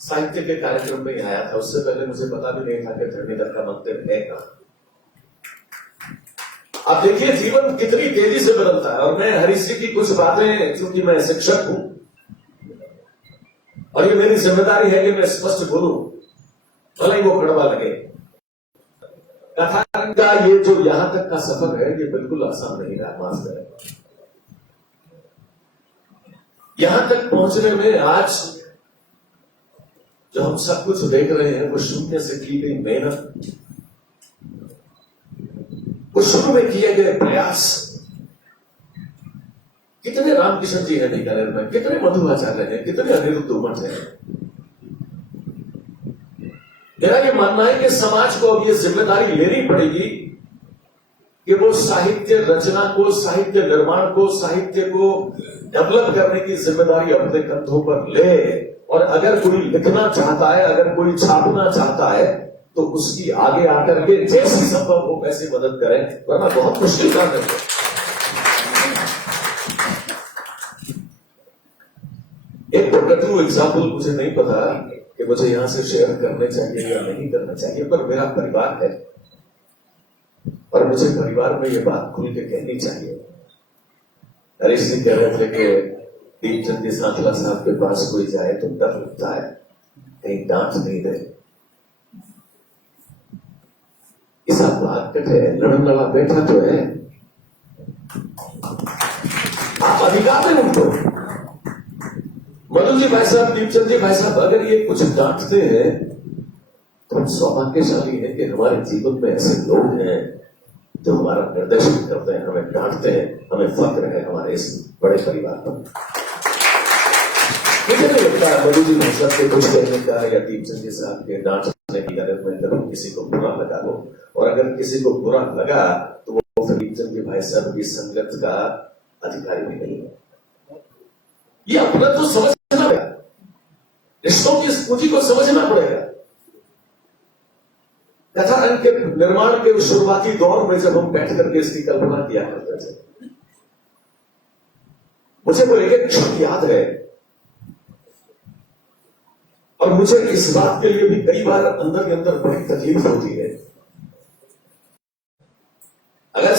साहित्य के कार्यक्रम में आया था। उससे पहले मुझे पता भी नहीं था कि धरणीधर का मंदिर है कहां। आप देखिए जीवन कितनी तेजी से बदलता है। और मैं हरीश जी की कुछ बातें, चूंकि मैं शिक्षक हूं और ये मेरी जिम्मेदारी है कि मैं स्पष्ट बोलूं, भले ही वो कड़वा लगे। कथा का ये जो यहां तक का सफर है, ये बिल्कुल आसान नहीं रहा, माफ करें। यहां तक पहुंचने में आज जो हम सब कुछ देख रहे हैं, वो शून्य से की गई मेहनत, वो शुरू में किए गए प्रयास। कितने रामकिशन जी हैं बीकानेर में, कितने मधुआचार्य हैं, कितने अनिरुद्ध उमट हैं। मेरा ये मानना है कि समाज को अब ये जिम्मेदारी लेनी पड़ेगी कि वो साहित्य रचना को, साहित्य निर्माण को, साहित्य को डेवलप करने की जिम्मेदारी अपने कंधों पर ले। और अगर कोई लिखना चाहता है, अगर कोई छापना चाहता है, तो उसकी आगे आकर के जैसी संभव हो वैसी मदद करें, वरना बहुत मुश्किल काम है। एक पर्टिकुलर एग्जाम्पल मुझे नहीं पता कि मुझे यहां से शेयर करने चाहिए या नहीं करना चाहिए, पर मेरा परिवार है और मुझे परिवार में ये बात खुल के कहनी चाहिए। हरीश जी कह रहे थे कि दीपचंद सांतला साहब के पास कोई जाए तो डर लगता है कहीं डांट नहीं दे। ऐसा बात कटे, लड़ने वाला बैठा तो है, आप अधिकार दें उनको। मधु जी भाई साहब, दीपचंद जी भाई साहब, अगर ये कुछ डांटते हैं तो हम सौभाग्यशाली हैं कि हमारे जीवन में ऐसे लोग हैं जो हमारा निर्देशन करते हैं, हमें डांटते हैं। हमें फक्र है हमारे इस बड़े परिवार पर। मुझे नहीं लगता मधु जी भाई साहब के कुछ कहने का या दीपचंद जी साहब के डांटने की अगर मैं करूं किसी को बुरा लगा लो, और अगर किसी को बुरा लगा तो वो फिर दीपचंद जी भाई साहब की संगत का अधिकारी भी नहीं है। ये अपना तो समझना पड़ेगा, रिश्तों की इस पूंजी को समझना पड़ेगा। कथा रंग के निर्माण के शुरुआती दौर में जब हम बैठ करके इसकी कल्पना किया करते थे, मुझे वो एक क्षण याद है और मुझे इस बात के लिए भी कई बार अंदर के अंदर बड़ी तकलीफ होती है। अगर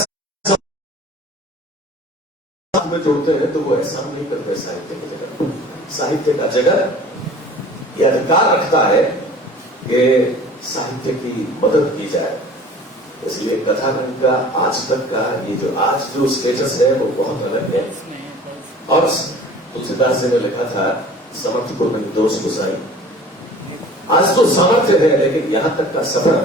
साथ में जोड़ते हैं तो वो ऐसा नहीं करते। साहित्य का जगत यह अधिकार रखता है कि साहित्य की मदद की जाए। इसलिए कथा रंग का आज तक का ये जो आज जो स्टेटस है वो बहुत अलग है। और तुलसीदास जी ने लिखा था, समर्थ को नहीं दोष गुसाई। आज तो सामर्थ्य है, लेकिन यहां तक का सफर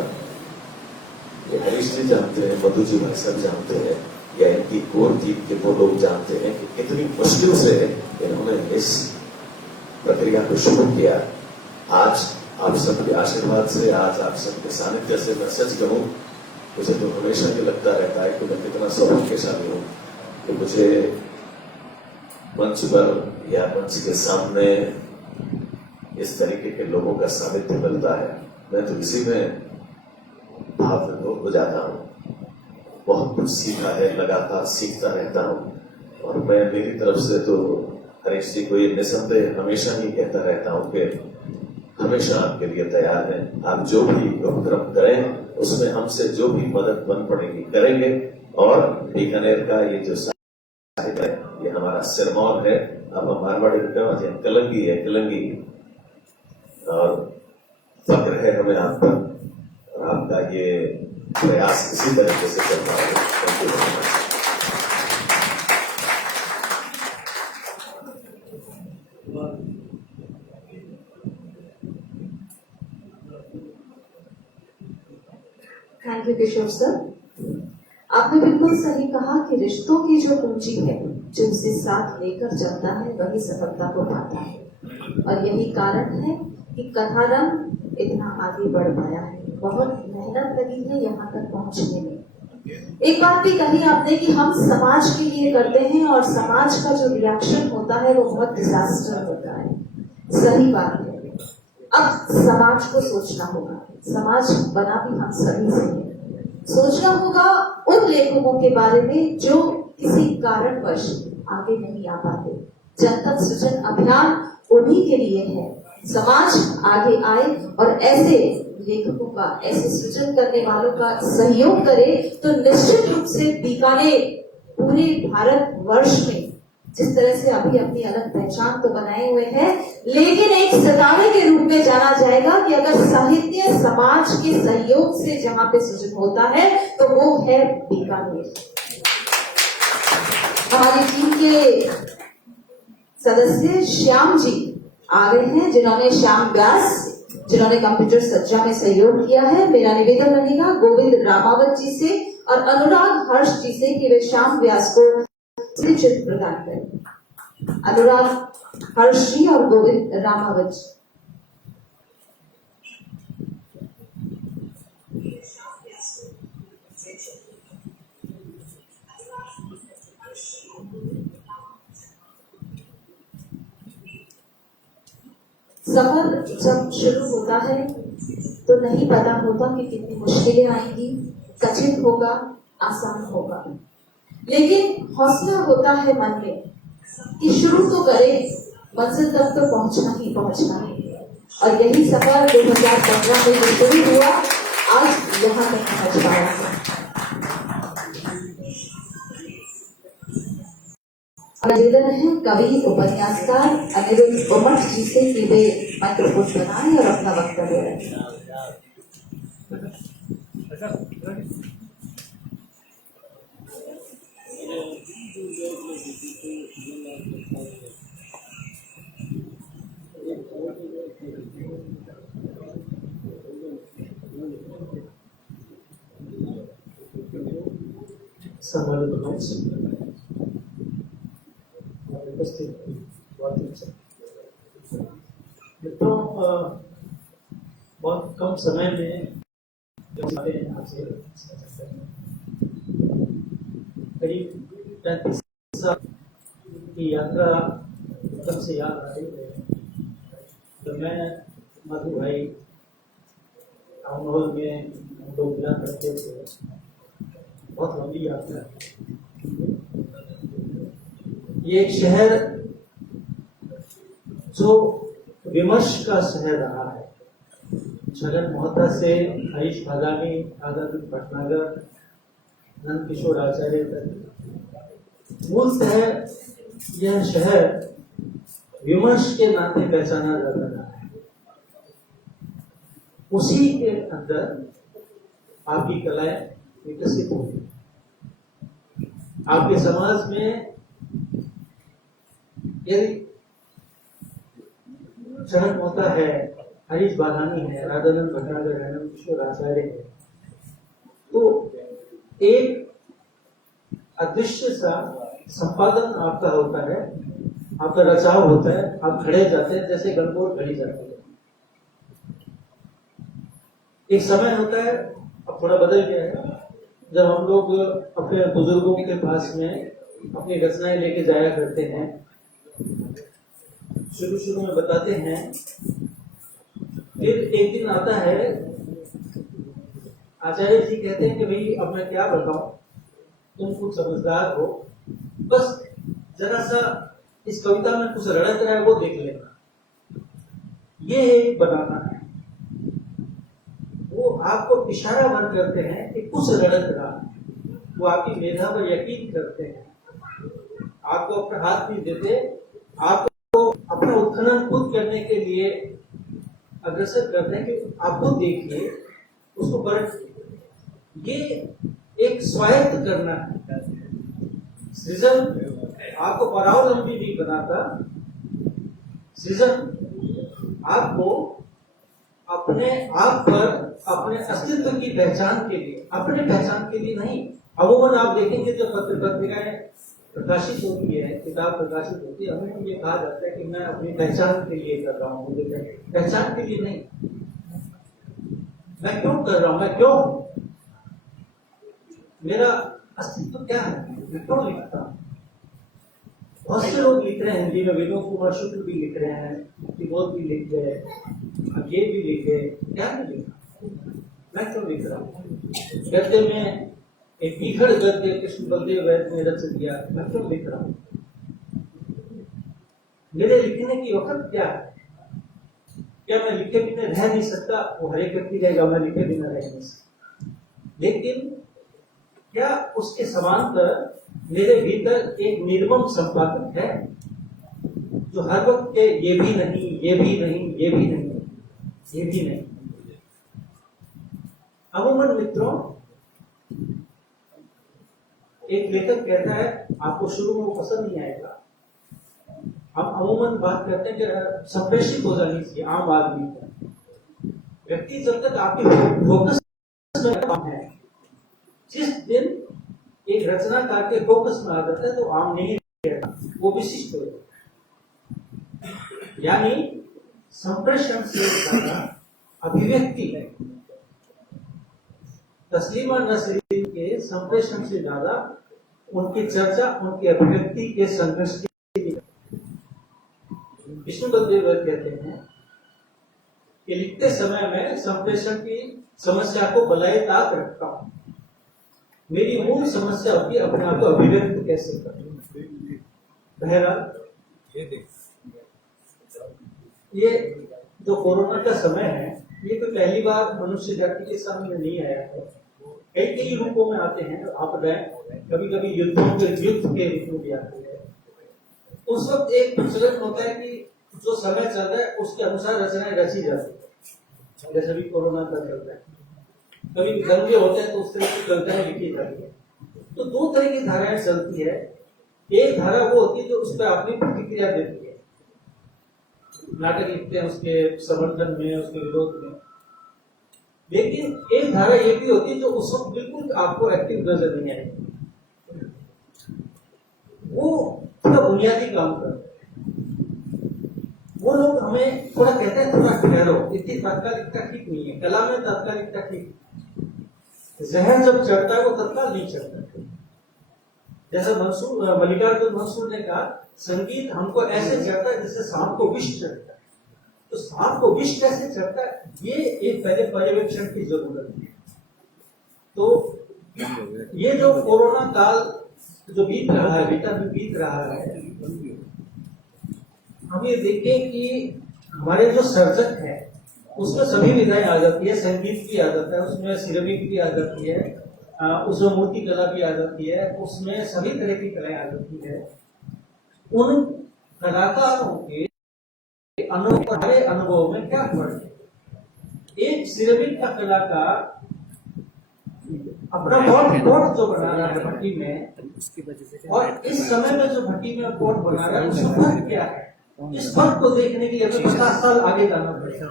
ये हरीश जी जानते हैं, मधु जी भाई सब जानते हैं, या इनकी कोर टीम के वो लोग जानते हैं कि कितनी मुश्किल से इन्होंने इस प्रक्रिया को शुरू किया। आज आप सबके आशीर्वाद से, आज आप सबके सानिध्य से मैं सच कहूं, मुझे तो हमेशा ये लगता रहता है कि मैं कितना सौभाग्यशाली हूं कि मुझे मंच पर या मंच के सामने इस तरीके के लोगों का सानिध्य मिलता है। मैं तो इसी में भाव विभोर हो जाता हूं। बहुत कुछ सीखा है, लगातार सीखता रहता हूं। और मैं मेरी तरफ से तो हरीश जी को ये निसंदेह हमेशा ही कहता रहता हूं कि हमेशा आपके लिए तैयार हैं। आप जो भी उपक्रम करें उसमें हमसे जो भी मदद बन पड़ेगी करेंगे। और बीकानेर का ये जो साहित्य है ये हमारा सिरमौर है। अब मारवाड़ी में कलंगी है, कलंगी, और फक्र है हमें आप पर। और आपका ये प्रयास इसी तरीके से चल रहा है। Thank you very much. Thank you Kishore sir. आपने बिल्कुल सही कहा कि रिश्तों की जो पूंजी है, जो उसे साथ लेकर चलता है, वही सफलता को पाता है। और यही कारण है कि कथारंग इतना आगे बढ़ पाया है। बहुत मेहनत लगी है यहाँ तक पहुँचने में। एक बात भी कही आपने कि हम समाज के लिए करते हैं और समाज का जो रिएक्शन होता है वो बहुत डिजास्टर होता है। सही बात है। अब समाज को सोचना होगा। समाज बना भी हम सभी से है। सोचना होगा उन लेखकों के बारे में जो किसी कारणवश आगे नहीं आ पाते। जनतक सृजन अभियान उन्हीं के लिए है। समाज आगे आए और ऐसे लेखकों का, ऐसे सृजन करने वालों का सहयोग करे तो निश्चित रूप से बीकानेर पूरे भारत वर्ष में जिस तरह से अभी अपनी अलग पहचान तो बनाए हुए है, लेकिन एक सितारे के रूप में जाना जाएगा कि अगर साहित्य समाज के सहयोग से जहां पे सृजन होता है तो वो है बीकानेर। हमारी टीम के सदस्य श्याम जी आ गए हैं, जिन्होंने श्याम व्यास, जिन्होंने कंप्यूटर सज्जा में सहयोग किया है। मेरा निवेदन रहेगा गोविंद रामावत जी से और अनुराग हर्ष जी से कि वे श्याम व्यास को चित्र प्रदान करें। अनुराग हर्ष जी और गोविंद रामावत जी। सफर जब शुरू होता है तो नहीं पता होता कि कितनी मुश्किलें आएंगी, कठिन होगा, आसान होगा, लेकिन हौसला होता है मन में कि शुरू तो करें, मंजिल तक तो पहुंचना ही पहुंचना है। और यही सफर 2015 में जो शुरू हुआ, आज यहाँ तक पहुंच पाया है। निवेदन है कवि उपन्यासकार अनिरुद्ध उमट जी से कि वे माइक्रोफोन बनाएं और अपना वक्तव्य रखें। सम्मानित मंच उपस्थित मित्रों, बहुत कम समय में आपसे करीब 35 साल की यात्रा तब से याद आ रही है। तो मैं मधु भाई टाउन हॉल में लोग मिला करते थे। बहुत लंबी यात्रा। ये एक शहर जो विमर्श का शहर रहा है। छगन मोहता से हरीश भागानी, आजाद भटनागर, नंद किशोर आचार्य तक मूलतः यह शहर विमर्श के नाते पहचाना जाता रहा है। उसी के अंदर आपकी कलाएं विकसित हुई। आपके समाज में यदि शरद मोहता है, हरीश बाघानी है, राधानंद भटनागर है, नंद किशोर आचार्य है, तो एक अदृश्य सा संपादन आपका होता है, आपका रचाव होता है, आप खड़े जाते हैं जैसे गणगौर खड़ी जाती है। एक समय होता है, अब थोड़ा बदल गया है, जब हम लोग अपने बुजुर्गों के पास में अपनी रचनाएं लेके जाया करते हैं, शुरू में बताते हैं, फिर एक दिन आता है, आचार्य जी कहते हैं कि भाई अब मैं क्या बताऊं, तुम कुछ समझदार हो, बस जरा सा इस कविता में कुछ रड़क रहा है वो देख लेना। ये बनाना है, वो आपको इशारा भर करते हैं कि कुछ रड़क रहा है, वो आपकी मेधा पर यकीन करते हैं, आपको अपना हाथ नहीं देते, आपको अपना उत्खनन खुद करने के लिए अग्रसर करते हैं कि आप खुद देखिए, उसको परखिए। ये एक स्वायत्त करना है। सृजन आपको परावलंबी नहीं बनाता, सृजन आपको अपने आप पर, अपने अस्तित्व की पहचान के लिए, अपने पहचान के लिए नहीं। अमूमन आप देखेंगे जब पत्रिकाएं प्रकाशित होती है, किताब प्रकाशित होती है, हमें ये कहा जाता है कि मैं अपनी पहचान के लिए कर रहा हूँ, मुझे पहचान के लिए नहीं, मैं क्यों कर रहा हूं, मैं क्यों, मेरा अस्तित्व क्या है, मैं क्यों लिखता हूं। बहुत से लोग लिख रहे हैं हिंदी में, विनोद कुमार शुक्ल भी लिख रहे हैं, विनोद भी लिख गए, ये भी लिख गए, क्या नहीं लिखा, मैं क्यों लिख रहा हूँ। गद्य में एक बीघड़ गद्य कृष्ण बलदेव वैद ने रच दिया, मैं क्यों लिख रहा हूँ, मेरे लिखने की वक्त क्या है, क्या मैं लिखे बिना रह नहीं सकता, वो हर एक व्यक्ति रहेगा मैं लिखे बिना रह नहीं सकता, लेकिन क्या उसके समांतर मेरे भीतर एक निर्मम संपादक है जो हर वक्त के ये भी नहीं, ये भी नहीं, ये भी नहीं, ये भी नहीं। अमूमन मित्रों, एक लेखक कहता है, आपको शुरू में वो पसंद नहीं आएगा, हम अमूमन बात करते हैं कि संप्रेषित हो जानी चाहिए आम आदमी को। व्यक्ति जब तक आपकी फोकस में है, जिस दिन एक रचनाकार के फोकस में आ जाता है तो आम नहीं रहता, वो विशिष्ट हो जाता है। यानी संप्रेषण से ज्यादा अभिव्यक्ति है। तस्लीमा नसरीन के संप्रेषण से ज्यादा उनकी चर्चा, उनकी अभिव्यक्ति के संघर्ष की। विष्णु बलदेव कहते हैं कि लिखते समय में संप्रेषण की समस्या को बलाए ताक रखता हूं, मेरी मूल समस्या होती है अपने आप को अभिव्यक्त कैसे करूं। बहरहाल ये जो कोरोना का समय है, ये तो पहली बार मनुष्य जाति के सामने नहीं आया है, कई रूपों में आते हैं आपदाएं, कभी कभी युद्ध के रूप में भी आते हैं। उस वक्त एक प्रचलन होता है कि जो समय चल रहा है उसके अनुसार रचनाएं रची जाती है, जैसे भी कोरोना का चल रहा है, कभी दंगे होते हैं तो उस तरह की कविताएं लिखी जाती है। तो दो तरह की धाराएं चलती है, एक धारा वो होती है जो उस पर अपनी प्रतिक्रिया देती है, नाटक लिखते हैं उसके समर्थन में, उसके विरोध में, लेकिन एक धारा ये भी होती है जो उस वक्त बिल्कुल आपको एक्टिव नजर नहीं आएगी, वो थोड़ा बुनियादी काम करते हैं। वो लोग हमें थोड़ा कहते हैं थोड़ा ठहरो, इतनी तात्कालिकता ठीक नहीं है, कला में तात्कालिकता ठीक, जहर जब चढ़ता है वो तत्काल नहीं चढ़ता। जैसा मल्लिकार्जुन मंसूर ने कहा, संगीत हमको ऐसे चढ़ता है जैसे सांप को विष चढ़ता है। तो सांप को विष कैसे चढ़ता है, ये एक पहले पर्यवेक्षण की जरूरत है। तो ये जो कोरोना काल जो बीत रहा है, बीत रहा है, हम ये देखें कि हमारे जो सर्जक है उसमें सभी विधाएं आ जाती है, संगीत की आ जाता है, उसमें सिरेमिक भी आ जाती है, उसमें मूर्ति कला भी आ जाती है, उसमें सभी तरह की कलाएं आ जाती है। उन कलाकारों के अनुभव में क्या फर्क है। एक सिरेमिक का कलाकार अपना पॉट जो बना रहा है भट्टी में, और इस समय में जो भट्टी में पॉट बना रहा है उसका फर्क क्या है, इस फर्क को देखने के लिए हमें 50 साल आगे जाना पड़ेगा,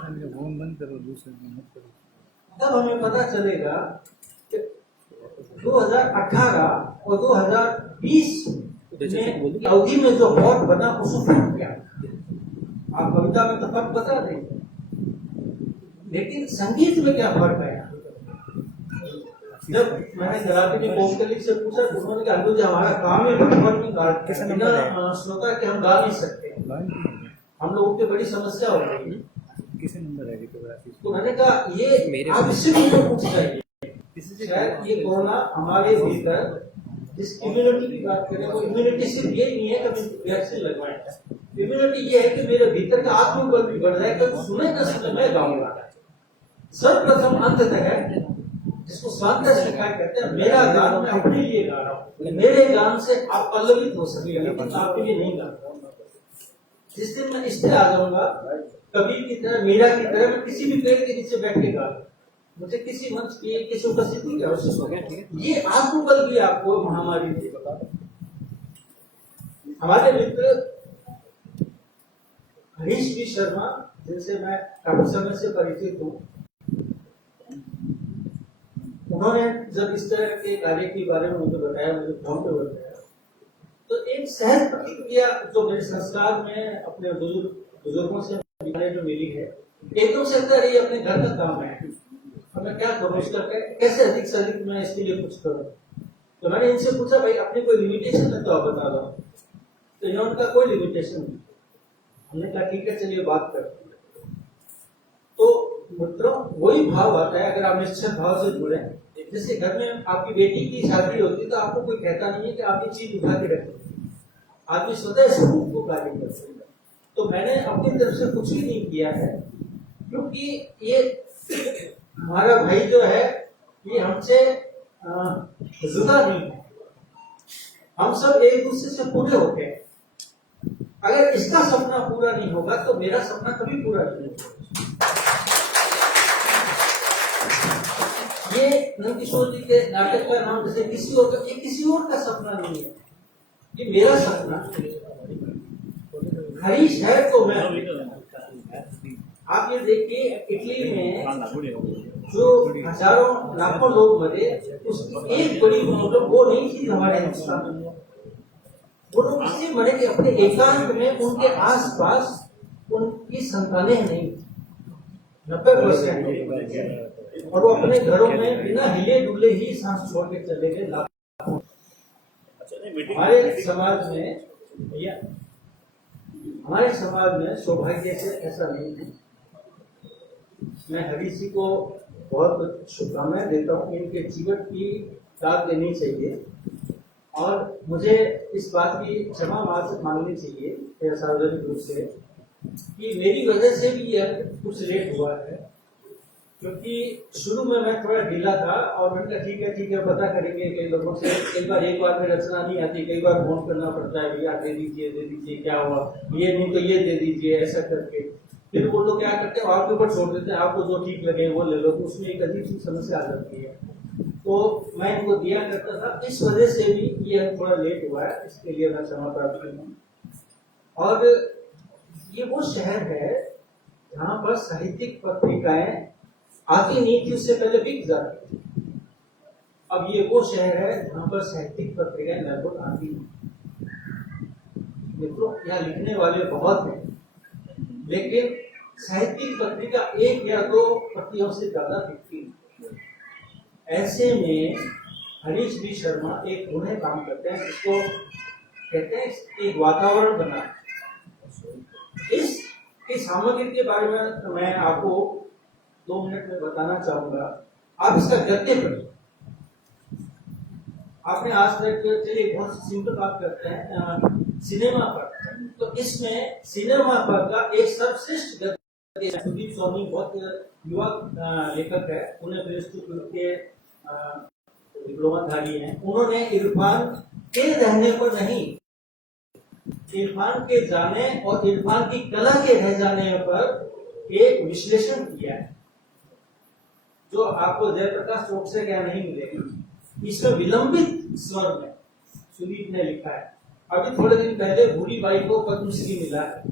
तब हमें पता चलेगा कि 2018 और 2020 में अवधि में जो वॉट बना उसको फर्क क्या, आप कविता में तो फर्क बता देंगे, लेकिन संगीत में क्या फर्क आया? जब मैंने कराटे में कोमकली से पूछा तो उन्होंने कहा जो हमारा काम है बचपन में बिना श्रोता के हम गा नहीं सकते, हम लोगों की बड़ी समस्या हो रही है। तो मैंने कहा ये आप इससे भी पूछ जाइए, शायद ये कोरोना हमारे भीतर जिस इम्यूनिटी की बात करें वो इम्यूनिटी सिर्फ ये नहीं है कि वैक्सीन लगवाएं, इम्यूनिटी ये है कि मेरे भीतर का आत्मबल भी बढ़ जाए, कभी सुने न सुने मैं गाऊंगा। सर्वप्रथम अंत तक है जिसको स्वांत शिकायत कहते हैं, मेरा गान मैं अपने लिए गा रहा हूँ, मेरे गान से आप पल्लवित हो सकेगा लेकिन आपके लिए नहीं गा रहा हूँ। जिस दिन मैं इस पे आ जाऊंगा कबीर की तरह, मीरा की तरह, मैं किसी भी पेड़ के नीचे बैठ के गा, मुझे किसी मंच की किसी उपस्थिति की आवश्यकता है। ये आत्मबल भी आपको महामारी से बता। हमारे मित्र हरीश बी शर्मा जिनसे मैं काफी समय से परिचित हूँ, उन्होंने जब इस तरह के कार्य के बारे में मुझे बताया, मुझे फोन पे बताया, तो एक सहज प्रतिक्रिया जो मेरे संस्कार में अपने बुजुर्गों से जो मिली है, एकदम से लगता है ये अपने घर का काम है, मैं क्या करूँ इसका, कैसे अधिक से अधिक मैं इसके लिए कुछ करूँ। तो मैंने इनसे पूछा भाई अपनी कोई लिमिटेशन है तो आप बता दो, तो इन्होंने कहा कोई लिमिटेशन नहीं। हमने कहा ठीक है चलिए बात करते हैं। तो मित्रों वही भाव आता है अगर आप निश्चित भाव से जुड़े, जैसे घर में आपकी बेटी की शादी होती है तो आपको कोई कहता नहीं है कि आप ये चीज उठा के रखें, आदमी स्वतः स्वरूप को कार्य करते हैं। तो मैंने अपनी तरफ से कुछ भी नहीं किया है, क्योंकि ये हमारा भाई जो है ये हमसे जुदा नहीं है, हम सब एक दूसरे से पूरे होते हैं। अगर इसका सपना पूरा नहीं होगा तो मेरा सपना कभी पूरा नहीं होगा। ये नंदकिशोर जी के नाटक का नाम जैसे किसी और का, ये किसी और का सपना नहीं है, ये मेरा सपना। हरीश है तो मैं। आप ये देखिए इटली में जो हजारों लाखों लोग मरे, उसकी एक बड़ी मतलब वो नहीं थी हमारे हिंदुस्तान में। वो लोग इसलिए मरे कि अपने एकांत में उनके आसपास उनकी संतानें नहीं, 90%, और वो अपने घरों में बिना हिले डुले ही सांस छोड़ के चले गए लाखों। हमारे समाज में सौभाग्य से ऐसा नहीं है। मैं हरीश जी को बहुत शुभकामनाएं देता हूँ, इनके जीवन की दाद देनी चाहिए और मुझे इस बात की क्षमा मांगनी चाहिए सार्वजनिक रूप से कि मेरी वजह से भी यह कुछ लेट हुआ है, क्योंकि शुरू में मैं थोड़ा ढीला था और मैंने कहा ठीक है पता करेंगे कई लोगों से। एक बार में रचना नहीं आती, कई बार फोन करना पड़ता है, भैया दे दीजिए क्या हुआ, ये नहीं तो ये दे दीजिए, ऐसा करके फिर वो लोग क्या करते हैं आपके ऊपर छोड़ देते हैं, आपको जो ठीक लगे वो ले लो, तो उसमें एक अजीब सी समस्या आ जाती है। तो मैं इनको दिया करता था, इस वजह से भी ये थोड़ा लेट हुआ है, इसके लिए मैं क्षमा प्रार्थी हूँ। और ये वो शहर है जहाँ पर साहित्यिक पत्रिकाएं आती नहीं थी, उससे पहले बिक जाती थी। अब ये वो शहर है जहाँ पर साहित्यिक पत्रिकाएं लगभग आती नहीं। मित्रों यहाँ लिखने वाले बहुत हैं, लेकिन साहित्यिक पत्रिका एक या दो प्रतियों से ज्यादा बिकती नहीं। ऐसे में हरीश बी शर्मा एक उन्हें काम करते हैं जिसको कहते हैं एक वातावरण बना। इस सामग्री के बारे में मैं आपको 2 मिनट में बताना चाहूंगा। आप इसका गद्य पढ़िए। आपने आज तक चलिए बहुत सिंपल बात करते हैं सिनेमा पर, तो इसमें सिनेमा पर का एक सर्वश्रेष्ठ गद्य सुदीप सोनी बहुत युवा लेखक है, उन्हें प्रेस्टूट के डिप्लोमाधारी हैं। उन्होंने इरफान के रहने पर नहीं, इरफान के जाने और इरफान की कला के रह जाने पर एक विश्लेषण किया है जो आपको जयप्रकाश चौक से क्या नहीं मिलेगा। इसमें विलंबित स्वर में सुदीप ने लिखा है। अभी थोड़े दिन पहले भूरी बाई को पद्मश्री मिला है,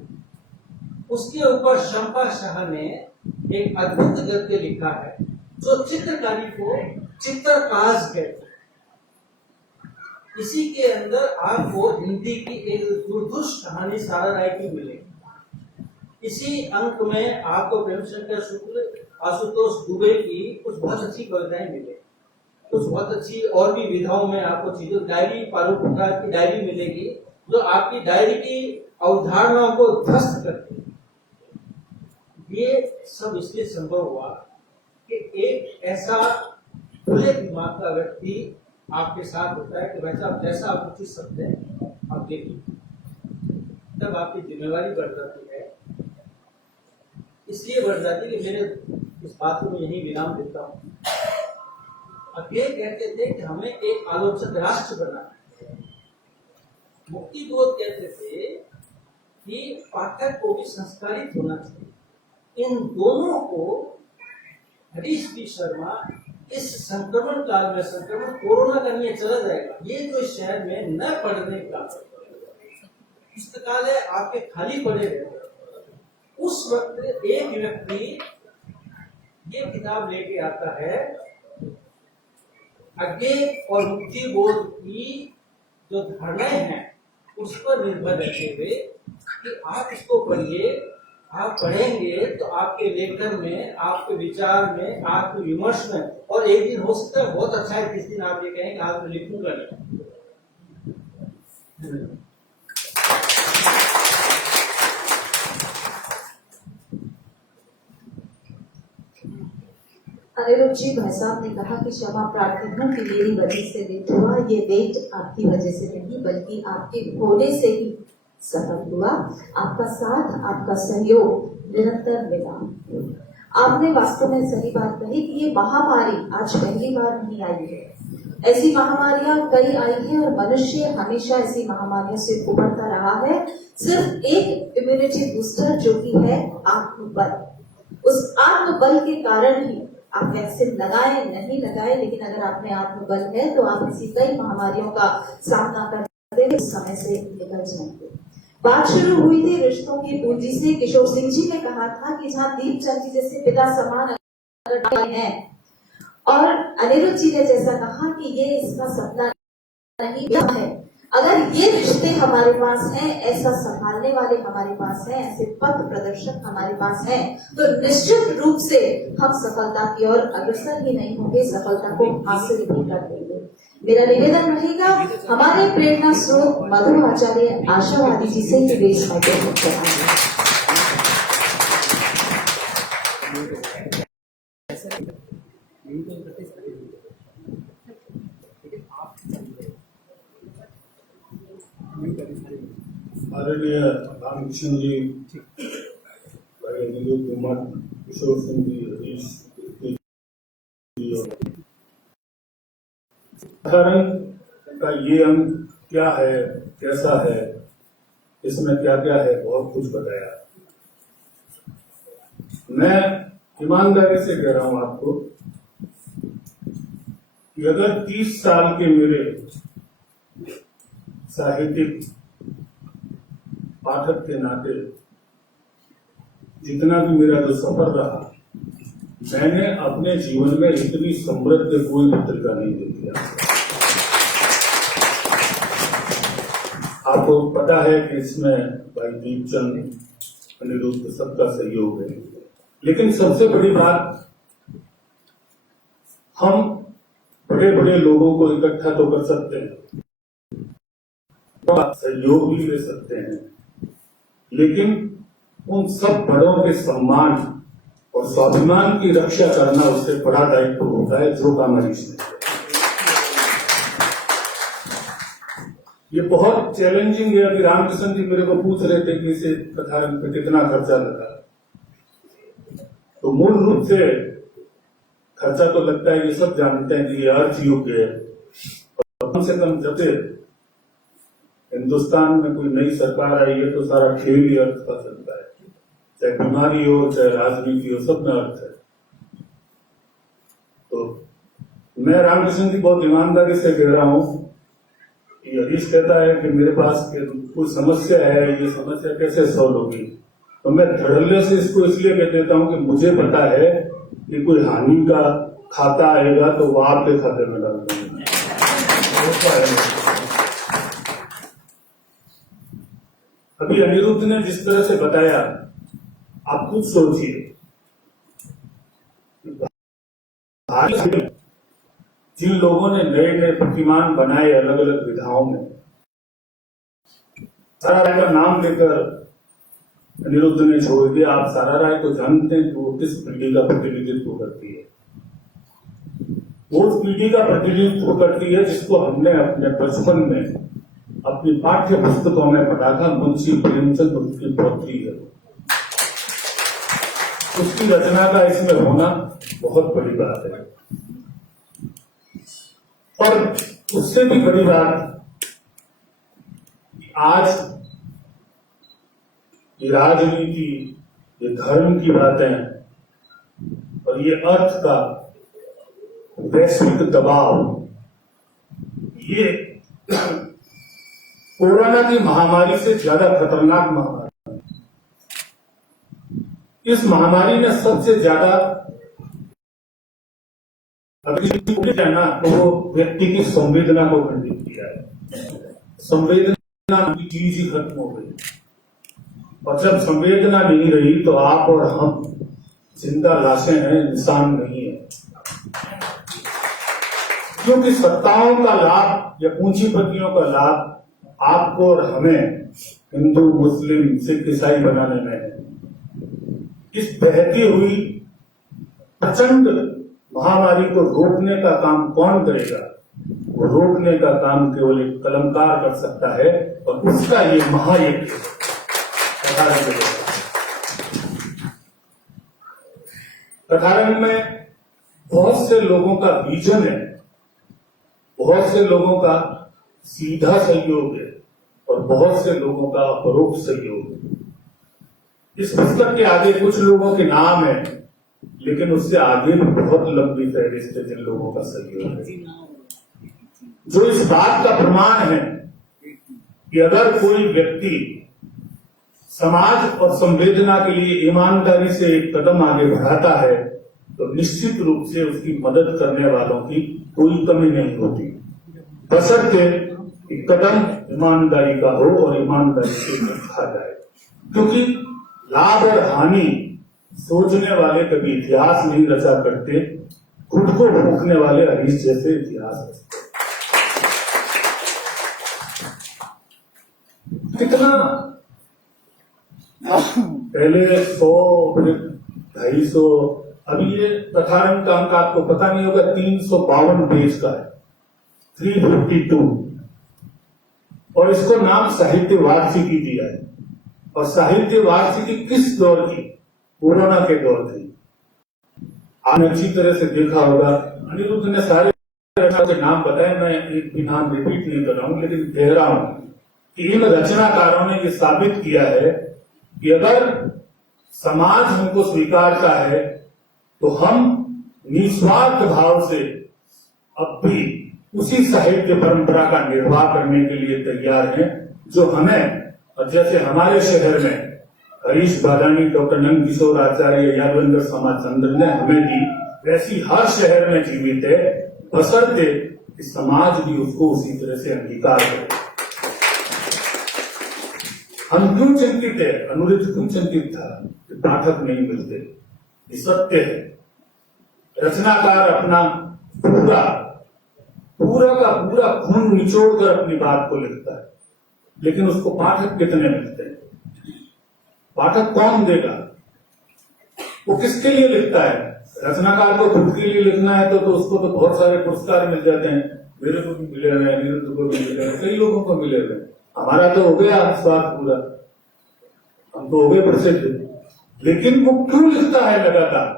उसके ऊपर शंपा शाह ने एक अद्भुत गद्य लिखा है जो चित्रकारी को चित्रकाज कहते हैं। इसी के अंदर आपको हिंदी की एक दुर्धुष कहानी सारा राय की मिलेगी। इसी अंक में आपको प्रेम शंकर शुक्ल, आशुतोष दुबे की कुछ बहुत अच्छी कविताएं मिलेगी, कुछ बहुत अच्छी और भी विधाओं में आपको चीजों, डायरी फारूक प्रसाद की डायरी मिलेगी जो आपकी डायरी की अवधारणाओं को ध्वस्त करती है। ये सब इसलिए संभव हुआ कि एक ऐसा खुले दिमाग का व्यक्ति आपके साथ होता है कि वैसा आप जैसा आप उचित सकते हैं आप देखिए, तब आपकी जिम्मेवारी बढ़ जाती है। इसलिए बढ़ जाती है कि मेरे इस बात को मैं यही विराम देता हूँ। अब ये कहते थे कि हमें एक आलोचक राष्ट्र बनाना है। मुक्ति बोध कहते थे कि पाठक को भी संस्कारित होना चाहिए। इन दोनों को हरीश बी शर्मा इस संक्रमण काल में, संक्रमण कोरोना का नहीं चला जाएगा, ये जो शहर में न पढ़ने का पुस्तकालय आपके खाली पड़े रहते, उस वक्त एक व्यक्ति ये किताब लेके आता है, अज्ञे और मुक्ति बोध की जो धारणाएं हैं उस पर निर्भर रहते हुए कि आप इसको पढ़िए, आप पढ़ेंगे तो आपके लेखन में, आपके विचार में, आपके विमर्श में, और एक दिन हो सकता है बहुत अच्छा है, किस दिन आप ये कहेंगे आज मैं लिखूंगा नहीं। अनिरुद्ध जी भाई साहब ने कहा कि क्षमा प्रार्थी हूँ कि मेरी वजह से लेट हुआ, ये लेट आपकी वजह से नहीं बल्कि आपके होने से ही सफल हुआ। आपका साथ, आपका सहयोग निरंतर मिला। आपने वास्तव में सही बात कही कि ये महामारी आज पहली बार नहीं आई है। ऐसी महामारियां कई आई हैं और मनुष्य हमेशा ऐसी महामारियों से उभरता रहा है। सिर्फ एक इम्यूनिटी बूस्टर जो कि है आत्मबल, उस आत्मबल के कारण ही आप वैक्सीन लगाए नहीं लगाए, लेकिन अगर आप में आत्मबल है तो आप ऐसी कई महामारियों का सामना करते हुए समय से निकल जाएंगे। बात शुरू हुई थी रिश्तों की पूंजी से। किशोर सिंह जी ने कहा था कि जहाँ दीपचंद जी जैसे पिता समान हैं, और अनिरुद्ध जी ने जैसा कहा कि ये इसका सपना नहीं है। अगर ये रिश्ते हमारे पास हैं, ऐसा संभालने वाले हमारे पास हैं, ऐसे पथ प्रदर्शक हमारे पास हैं, तो निश्चित रूप से हम सफलता की ओर अग्रसर ही नहीं होंगे, सफलता को हासिल भी कर लेंगे। मेरा निवेदन रहेगा हमारे प्रेरणा स्रोत मधु आचार्य आशावादी जी से निवेश माइक्रोफोन कराएंगे। आदरणीय रामकृष्ण जी, अनिरुद्ध कुमार, किशोर सिंह जी, हरीश का ये अंक क्या है, कैसा है, इसमें क्या क्या है, बहुत कुछ बताया। मैं ईमानदारी से कह रहा हूं आपको कि अगर 30 साल के मेरे साहित्यिक पाठक के नाते जितना भी मेरा जो सफर रहा, मैंने अपने जीवन में इतनी समृद्ध कोई पत्रिका नहीं देखी। आपको पता है कि इसमें भाई दीपचंद, अनिरुद्ध सबका सहयोग है, लेकिन सबसे बड़ी बात, हम बड़े बड़े लोगों को इकट्ठा तो कर सकते हैं, सहयोग भी ले सकते हैं, लेकिन उन सब बड़ों के सम्मान और स्वाभिमान की रक्षा करना उससे बड़ा दायित्व होता है, जो काम हरीश ने। ये बहुत चैलेंजिंग है। अभी रामकृष्ण जी मेरे को पूछ रहे थे कि इसे कथारंग पे कितना खर्चा लगा, तो मूल रूप से खर्चा तो लगता है, ये सब जानते हैं कि ये अर्थ योग्य है, और कम से कम जब हिंदुस्तान में कोई नई सरकार आई है तो सारा खेल ही अर्थ का चलता है, चाहे बीमारी हो चाहे राजनीति हो, सब में अर्थ है। तो मैं रामकृष्ण जी बहुत ईमानदारी से कह रहा हूं कि हरीश कहता है कि मेरे पास कोई समस्या है, ये समस्या कैसे सॉल्व होगी, तो मैं धड़ल्ले से इसको इसलिए कह देता हूं कि मुझे पता है कि कोई हानि का खाता आएगा तो वो आपके खाते में डाल देंगे। अभी अनिरुद्ध ने जिस तरह से बताया, आप खुद सोचिए, भारत में जिन लोगों ने नए नए प्रतिमान बनाए अलग अलग विधाओं में, सारा राय का नाम लेकर अनिरुद्ध ने छोड़ दिया। आप सारा राय को जानते हैं कि वो किस पीढ़ी का प्रतिनिधित्व करती है। वो उस पीढ़ी का प्रतिनिधित्व करती है जिसको हमने अपने बचपन में अपनी पाठ्य पुस्तकों में पढ़ा था। मुंशी प्रेमचंद उसकी पौत्री है। उसकी रचना का इसमें होना बहुत बड़ी बात है। और उससे भी बड़ी बात, आज ये राजनीति, ये धर्म की बातें और ये अर्थ का वैश्विक दबाव, ये कोरोना की महामारी से ज्यादा खतरनाक महामारी। इस महामारी ने सबसे ज्यादा अगर ना तो वो व्यक्ति की संवेदना को खंडित किया है। संवेदना की चीज ही खत्म हो गई, और जब संवेदना नहीं रही तो आप और हम जिंदा लाशें हैं, इंसान नहीं है। क्योंकि सत्ताओं का लाभ या पूंजीपतियों का लाभ आपको और हमें हिंदू, मुस्लिम, सिख, ईसाई बनाने में है। इस बहती हुई प्रचंड महामारी को रोकने का काम कौन करेगा? वो रोकने का काम केवल एक कलमकार कर सकता है, और उसका ये महायज्ञ कथारंग में बहुत से लोगों का विजन है, बहुत से लोगों का सीधा सहयोग है, और बहुत से लोगों का परोक्ष सहयोग है। इस पुस्तक के आगे कुछ लोगों के नाम है, लेकिन उससे आगे भी बहुत लंबी फहरिस्त है जिन लोगों का सहयोग है, जो इस बात का प्रमाण है कि अगर कोई व्यक्ति समाज और संवेदना के लिए ईमानदारी से एक कदम आगे बढ़ाता है तो निश्चित रूप से उसकी मदद करने वालों की कोई कमी नहीं होती, बशर्ते कि कदम ईमानदारी का हो और ईमानदारी से रखा जाए। क्योंकि लाभ और हानि सोचने वाले कभी इतिहास नहीं रचा करते, खुद को भोंकने वाले हरीश जैसे इतिहास रचते। कितना पहले 100, 250, अभी ये कथारंग का अंक आपको पता नहीं होगा, 352 पेज का है, 352, और इसको नाम साहित्य वार्षिकी दिया है। और साहित्य वार्षिकी किस दौर की? कोरोना के दौर की। आपने अच्छी तरह से देखा होगा, अनिरुद्ध ने सारे के नाम बताए, मैं एक भी नाम रिपीट नहीं कर रहा हूं, लेकिन कह रहा हूं कि इन रचनाकारों ने ये साबित किया है कि अगर समाज हमको स्वीकारता है तो हम निस्वार्थ भाव से अब भी उसी साहित्य परंपरा का निर्वाह करने के लिए तैयार हैं जो हमें, और जैसे हमारे शहर में हरीश बादानी, डॉक्टर नंद किशोर आचार्य, यादवेंद्र समाचंद्र ने हमें दी, वैसी हर शहर में जीवित है, बशर्ते कि समाज भी उसको उसी तरह से अंगीकार करे। हम क्यों चिंतित है? अनुरुद्ध क्यों चिंतित था कि पाठक नहीं मिलते? ये सत्य है। रचनाकार अपना पूरा का पूरा खून निचोड़कर अपनी बात को लिखता है, लेकिन उसको पाठक कितने मिलते हैं? पाठक कौन देगा? वो किसके लिए लिखता है? रचनाकार को खुद के लिए लिखना है तो उसको तो बहुत सारे पुरस्कार मिल जाते हैं, मेरे को भी मिले हुए, अनिरुद्ध को भी मिले हुए, कई लोगों को मिले हुए। हमारा तो हो गया स्वाद पूरा, हम तो हो गए प्रसिद्ध। लेकिन वो क्यों लिखता है लगातार?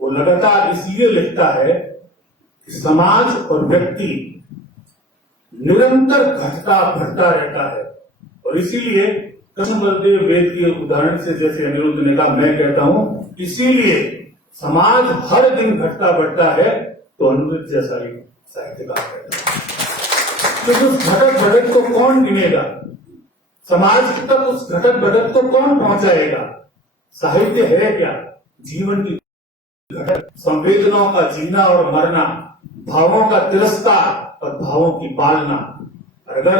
वो लगातार इसलिए लिखता है कि समाज और व्यक्ति निरंतर घटता बढ़ता रहता है, और इसीलिए कृष्ण बलदेव वेद के उदाहरण से, जैसे अनिरुद्ध ने कहा, मैं कहता हूं इसीलिए समाज हर दिन घटता बढ़ता है, तो अनिरुद्ध जैसा ही साहित्यकार कहता है। तो उस घटक बढ़त को कौन गिनेगा? समाज तक उस घटक बढ़त को कौन पहुंचाएगा? साहित्य है क्या? जीवन की घटक, संवेदनाओं का जीना और मरना, भावों का तिरस्कार और भावों की पालना। अगर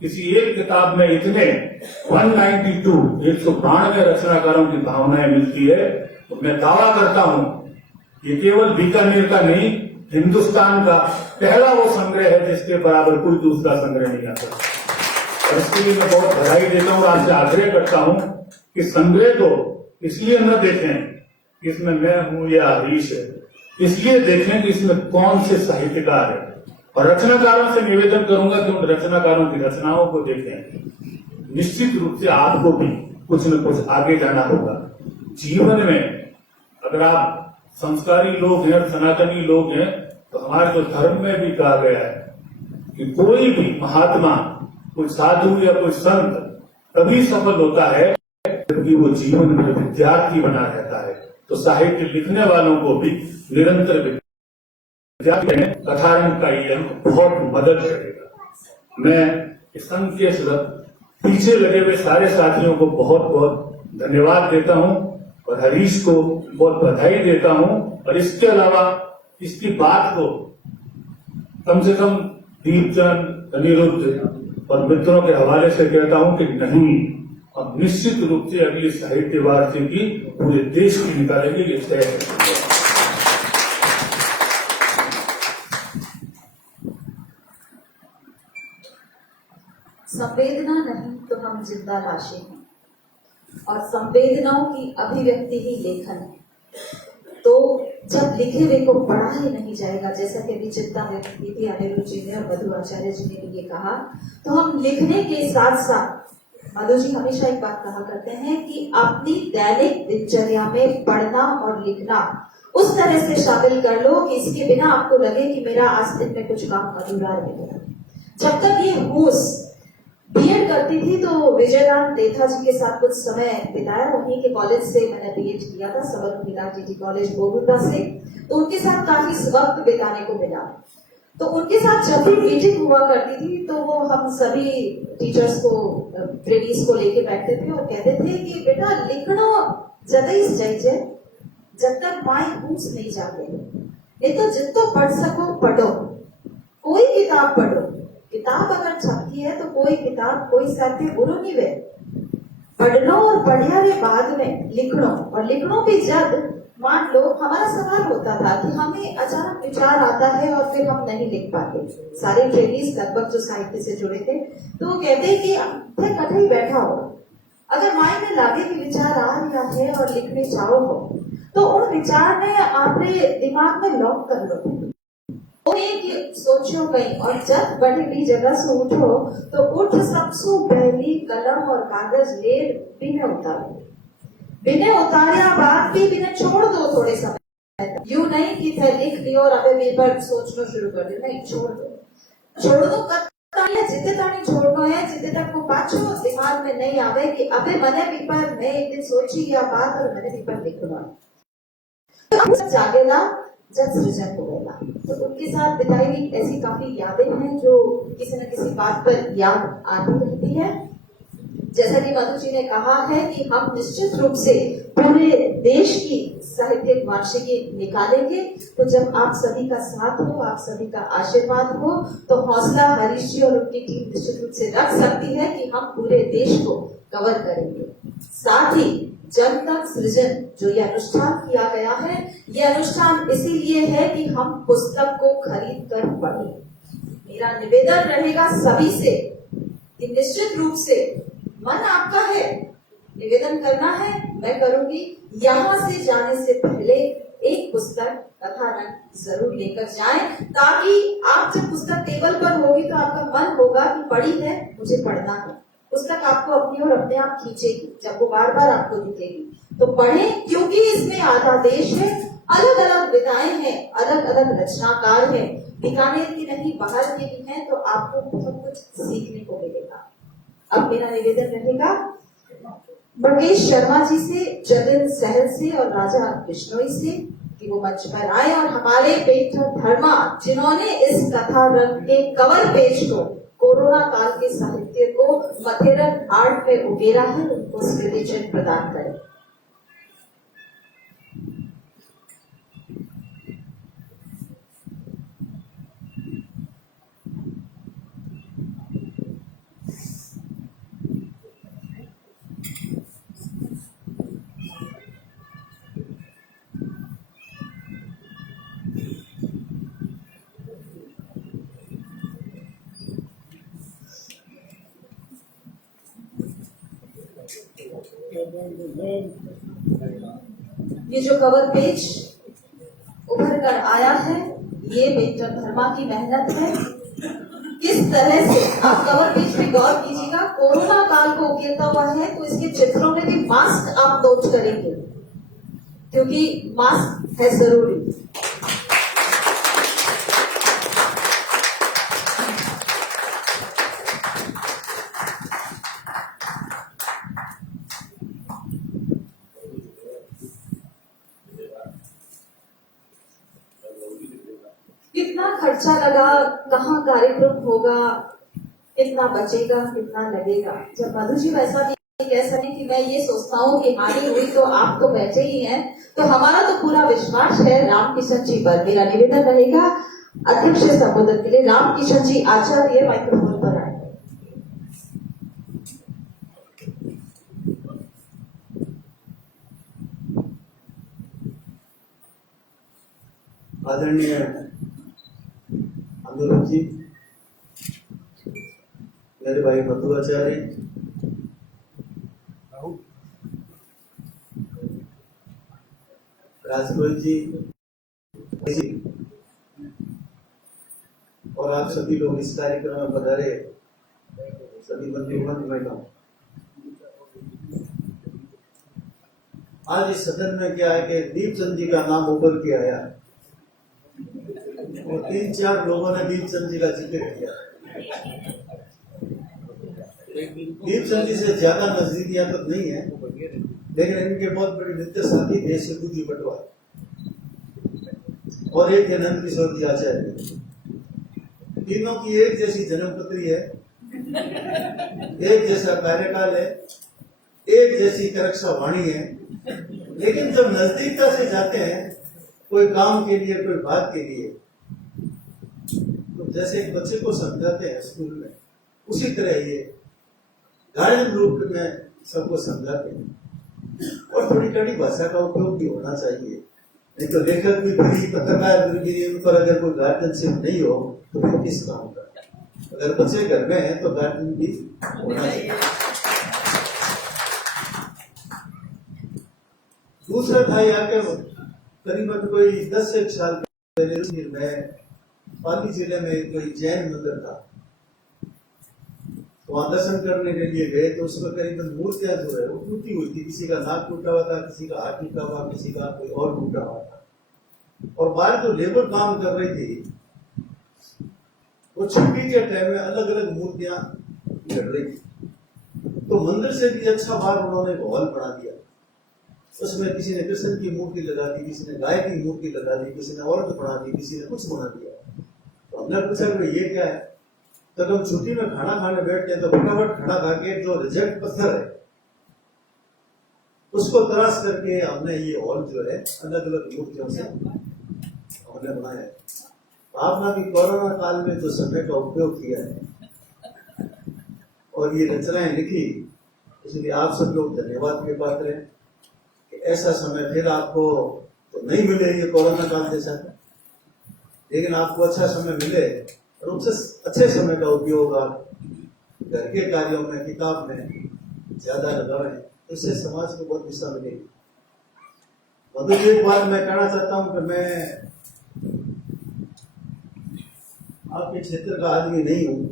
किसी एक किताब में इतने 192 रचनाकारों की भावनाएं मिलती है, तो मैं दावा करता हूं ये केवल बीकानेर का नहीं, हिंदुस्तान का पहला वो संग्रह है जिसके बराबर कोई दूसरा संग्रह नहीं आता। और इसके लिए मैं बहुत बधाई देता हूं, आपसे आग्रह करता हूं कि संग्रह को इसलिए न देखें कि इसमें मैं हूं या हरीश है, इसलिए देखें कि इसमें कौन से साहित्यकार है। और रचनाकारों से निवेदन करूंगा कि उन रचनाकारों की रचनाओं को देखें। निश्चित रूप से आपको भी कुछ न कुछ आगे जाना होगा जीवन में। अगर आप संस्कारी लोग हैं, सनातनी लोग हैं, तो हमारे जो धर्म में भी कहा गया है कि कोई भी महात्मा, कोई साधु या कोई संत तभी सफल होता है कि वो जीवन में विद्यार्थी बना रहता है। तो साहित्य लिखने वालों को भी निरंतर विद्यार्थी में कथारंग का ये अंक बहुत मदद करेगा। मैं इस अंक के पीछे लगे हुए सारे साथियों को बहुत बहुत धन्यवाद देता हूं और हरीश को बहुत बधाई देता हूं। और इसके अलावा इसकी बात को कम से कम दीपचंद, अनिरुद्ध और मित्रों के हवाले से कहता हूं कि नहीं, हम निश्चित रूप से अगली साहित्य वार्षिकी पूरे देश की निकालेंगे, ये तय है। संवेदना नहीं तो हम जिंदा लाशें हैं, और संवेदनाओं की अभिव्यक्ति ही लेखन है। तो जब लिखे हुए को पढ़ा ही नहीं जाएगा, जैसा कि अभी चिंता व्यक्त की थी अनिरुद्ध जी ने और मधु आचार्य जी ने भी ये कहा, तो हम लिखने के साथ साथ मधु जी हमेशा एक बात कहा करते हैं कि अपनी दैनिक दिनचर्या में पढ़ना और लिखना उस तरह से शामिल कर लो कि इसके बिना आपको लगे कि मेरा आज दिन में कुछ काम अधूरा रह गया। जब तक ये होश बीएड करती थी तो विजयदान देथा जी के साथ कुछ समय बिताया। उन्हीं के कॉलेज से मैंने बीएड किया था, सबर मिला टीटी कॉलेज बोरुदा से, तो उनके साथ काफी वक्त बिताने को मिला। तो उनके साथ जब भी मीटिंग हुआ करती थी तो वो हम सभी टीचर्स को, ट्रेनीज को लेके बैठते थे और कहते थे कि बेटा लिखना जदई जाइए जब तक माई पूछ नहीं जाते, ये तो जितो पढ़ सको पढ़ो, कोई किताब पढ़ो। किताब अगर छपती है तो कोई किताब कोई साथी बुरो नहीं वे, पढ़ लो और पढ़िया वे बाद में लिखनो। और लिखनो भी जब मान लो हमारा सवाल होता था कि हमें अचानक विचार आता है और फिर हम नहीं लिख पाते। सारे ट्रेनीज लगभग जो साहित्य से जुड़े थे तो वो कहते कि कटे ही बैठा हो, अगर माइंड में लागे कि विचार आ रहा है और लिखने चाहो हो तो उन विचार ने आपने दिमाग में लॉक कर लो, सोचो कहीं। और जब बड़ी जगह से उठो तो उठ सबसे पहली कलम और कागज ले बिना उतारे बाद भी बिना छोड़ दो थोड़े समय। यूं नहीं कि थे लिख लियो और अबे पेपर सोचना शुरू कर दो, नहीं, छोड़ दो जितने तानी छोड़ना है, जितने तक वो पाछो दिमाग में नहीं आवे कि अबे मैंने पेपर मैं एक दिन सोची या बात और मैंने पेपर लिखना तो जागेला जब सृजन होगा। तो उनके साथ बिताई हुई ऐसी काफी यादें हैं जो किसी न किसी बात पर याद आती रहती है। जैसा कि मधु जी ने कहा है कि हम निश्चित रूप से पूरे देश की साहित्यिक वार्षिकी निकालेंगे। तो जब आप सभी का साथ हो, आप सभी का आशीर्वाद हो, तो हौसला हरीश जी और उनकी टीम निश्चित रूप से रख सकती है कि हम पूरे देश को कवर करेंगे। साथ ही जन तक सृजन जो ये अनुष्ठान किया गया है, ये अनुष्ठान इसीलिए है कि हम पुस्तक को खरीद कर पढ़ें। मेरा निवेदन रहेगा सभी से कि निश्चित रूप से मन आपका है, निवेदन करना है, मैं करूंगी। यहाँ से जाने से पहले एक पुस्तक कथा रंग जरूर लेकर जाएं, ताकि आप जब पुस्तक टेबल पर होगी तो आपका मन होगा कि पढ़ी है, मुझे पढ़ना है। पुस्तक आपको अपनी और अपने आप खींचेगी जब वो बार बार आपको दिखेगी। तो पढ़ें, क्योंकि इसमें आधा देश है, अलग अलग विधाएं हैं, अलग अलग रचनाकार हैं, बीकानेर की नहीं बाहर के भी हैं, तो आपको बहुत कुछ सीखने को मिलेगा। अब मेरा निवेदन रहेगा मुकेश शर्मा जी से, जतिन सहल से और राजा बिश्नोई से कि वो मंच पर आए और हमारे पेंटर धर्मा जिन्होंने इस कथा रंग के कवर पेज को कोरोना काल के साहित्य को मथेरन आर्ट में उकेरा है, उनको स्मृति चिन्ह प्रदान करें। ये जो कवर पेज उभर कर आया है, ये मेजर धर्मा की मेहनत है। किस तरह से आप कवर पेज पे गौर कीजिएगा, कोरोना काल को उकेरता हुआ है, तो इसके चित्रों में भी मास्क आप नोट करेंगे, क्योंकि मास्क है जरूरी। कितना खर्चा लगा, कहाँ कार्यक्रम होगा, कितना बचेगा, कितना लगेगा। जब मधु जी वैसा नहीं कह सके कि मैं ये सोचता हूँ कि हानि हुई तो आप तो बैठे ही हैं, तो हमारा तो पूरा विश्वास है रामकिशन जी पर। मेरा निवेदन रहेगा अध्यक्ष से संबोधन के लिए रामकिशन जी आचार्य माइक्रोफोन पर आए। आदरणीय आंदोलन जी, मेरे भाई मधु आचार्य, राजपुरोहित जी और आप सभी लोग इस कार्यक्रम में पधारे, सभी बंधुगण महिलाओं। आज इस सदन में क्या है कि दीपचंद जी का नाम उभर के आया और 3-4 लोगों ने दीपचंद जी का जिक्र किया। दीपचंद जी से ज्यादा नजदीकियां तो नहीं है, लेकिन इनके बहुत बड़े नित्य साथी थे शिवजी बटवा और एक है नंद किशोर जी आचार्य। तीनों की एक जैसी जन्मपत्री है, एक जैसा कार्यकाल है, एक जैसी करक्षा वाणी है, लेकिन जब नजदीकता से जाते हैं कोई काम के लिए, कोई बात के लिए, तो जैसे एक बच्चे को समझाते हैं स्कूल में, उसी तरह ये गार्डन रूप में सबको समझाते हैं। और थोड़ी कड़ी भाषा का उपयोग भी होना चाहिए, नहीं तो लेखक भी फ्री, पत्रकार भी, उन पर अगर कोई गार्जियनशिप नहीं हो तो फिर किस काम का। अगर बच्चे घर में हैं तो गार्जियन भी होना चाहिए। दूसरा था यहाँ के करीबन कोई 10 से 1 साल पहले मैं पाली जिले में कोई जैन मंदिर था, वहां दर्शन करने के लिए गए तो उसमें करीबन मूर्तियां जो है वो टूटी हुई थी। किसी का नाक टूटा हुआ था, किसी का हाथ टूटा हुआ, किसी का कोई और टूटा हुआ था। और बाहर जो लेबर काम कर रही थी वो छुट्टी के टाइम में अलग अलग मूर्तियां गढ़ रही थी। तो मंदिर से भी अच्छा बार उन्होंने हॉल बना दिया। उसमें किसी ने कृष्ण की मूर्ति लगा दी, किसी ने गाय की मूर्ति लगा दी, किसी ने औरत बना दी, किसी ने कुछ बना दिया। तो हमने पूछा कि ये क्या है, तो हम छुट्टी में खाना खाने बैठते हैं तो फटाफट खाना खा के जो रिजेक्ट पत्थर है उसको तराश करके हमने ये हॉल जो है अलग अलग मूर्तियों से हमने बनाया है। आपने भी कोरोना काल में जो समय का उपयोग किया है और ये रचनाएं लिखी, इसलिए आप सब लोग धन्यवाद के पात्र हैं कि ऐसा समय फिर आपको तो नहीं मिले ये कोरोना काल जैसा, लेकिन आपको अच्छा समय मिले और उससे अच्छे समय का उपयोग आप घर के कार्यों में, किताब में ज्यादा लगावें, इससे समाज को बहुत दिशा मिलेगी। मधु जी, एक बात मैं कहना चाहता हूं कि मैं आपके क्षेत्र का आदमी नहीं हूं,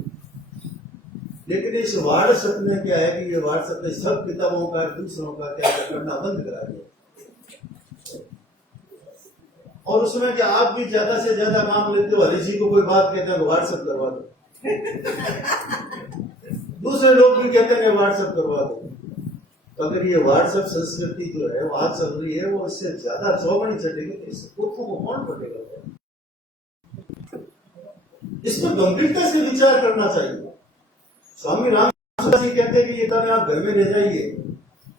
लेकिन इस व्हाट्सएप में क्या है कि ये व्हाट्सएप ने सब किताबों का, दूसरों का क्या करना बंद करा दिया। और उसमें क्या आप भी ज्यादा से ज्यादा मांग लेते हो, हरी जी को कोई बात कहते हैं व्हाट्सएप करवा दो, दूसरे लोग भी कहते हैं व्हाट्सएप करवा दो। तो अगर ये व्हाट्सएप संस्कृति जो है वहां चल रही है, वो इससे ज्यादा चौगुनी चलेगी तो इस पुरखों को कौन पढ़ेगा? इस पर गंभीरता से विचार करना चाहिए। स्वामी रामदास जी कहते हैं कि ये किताबें आप घर में ले जाइए,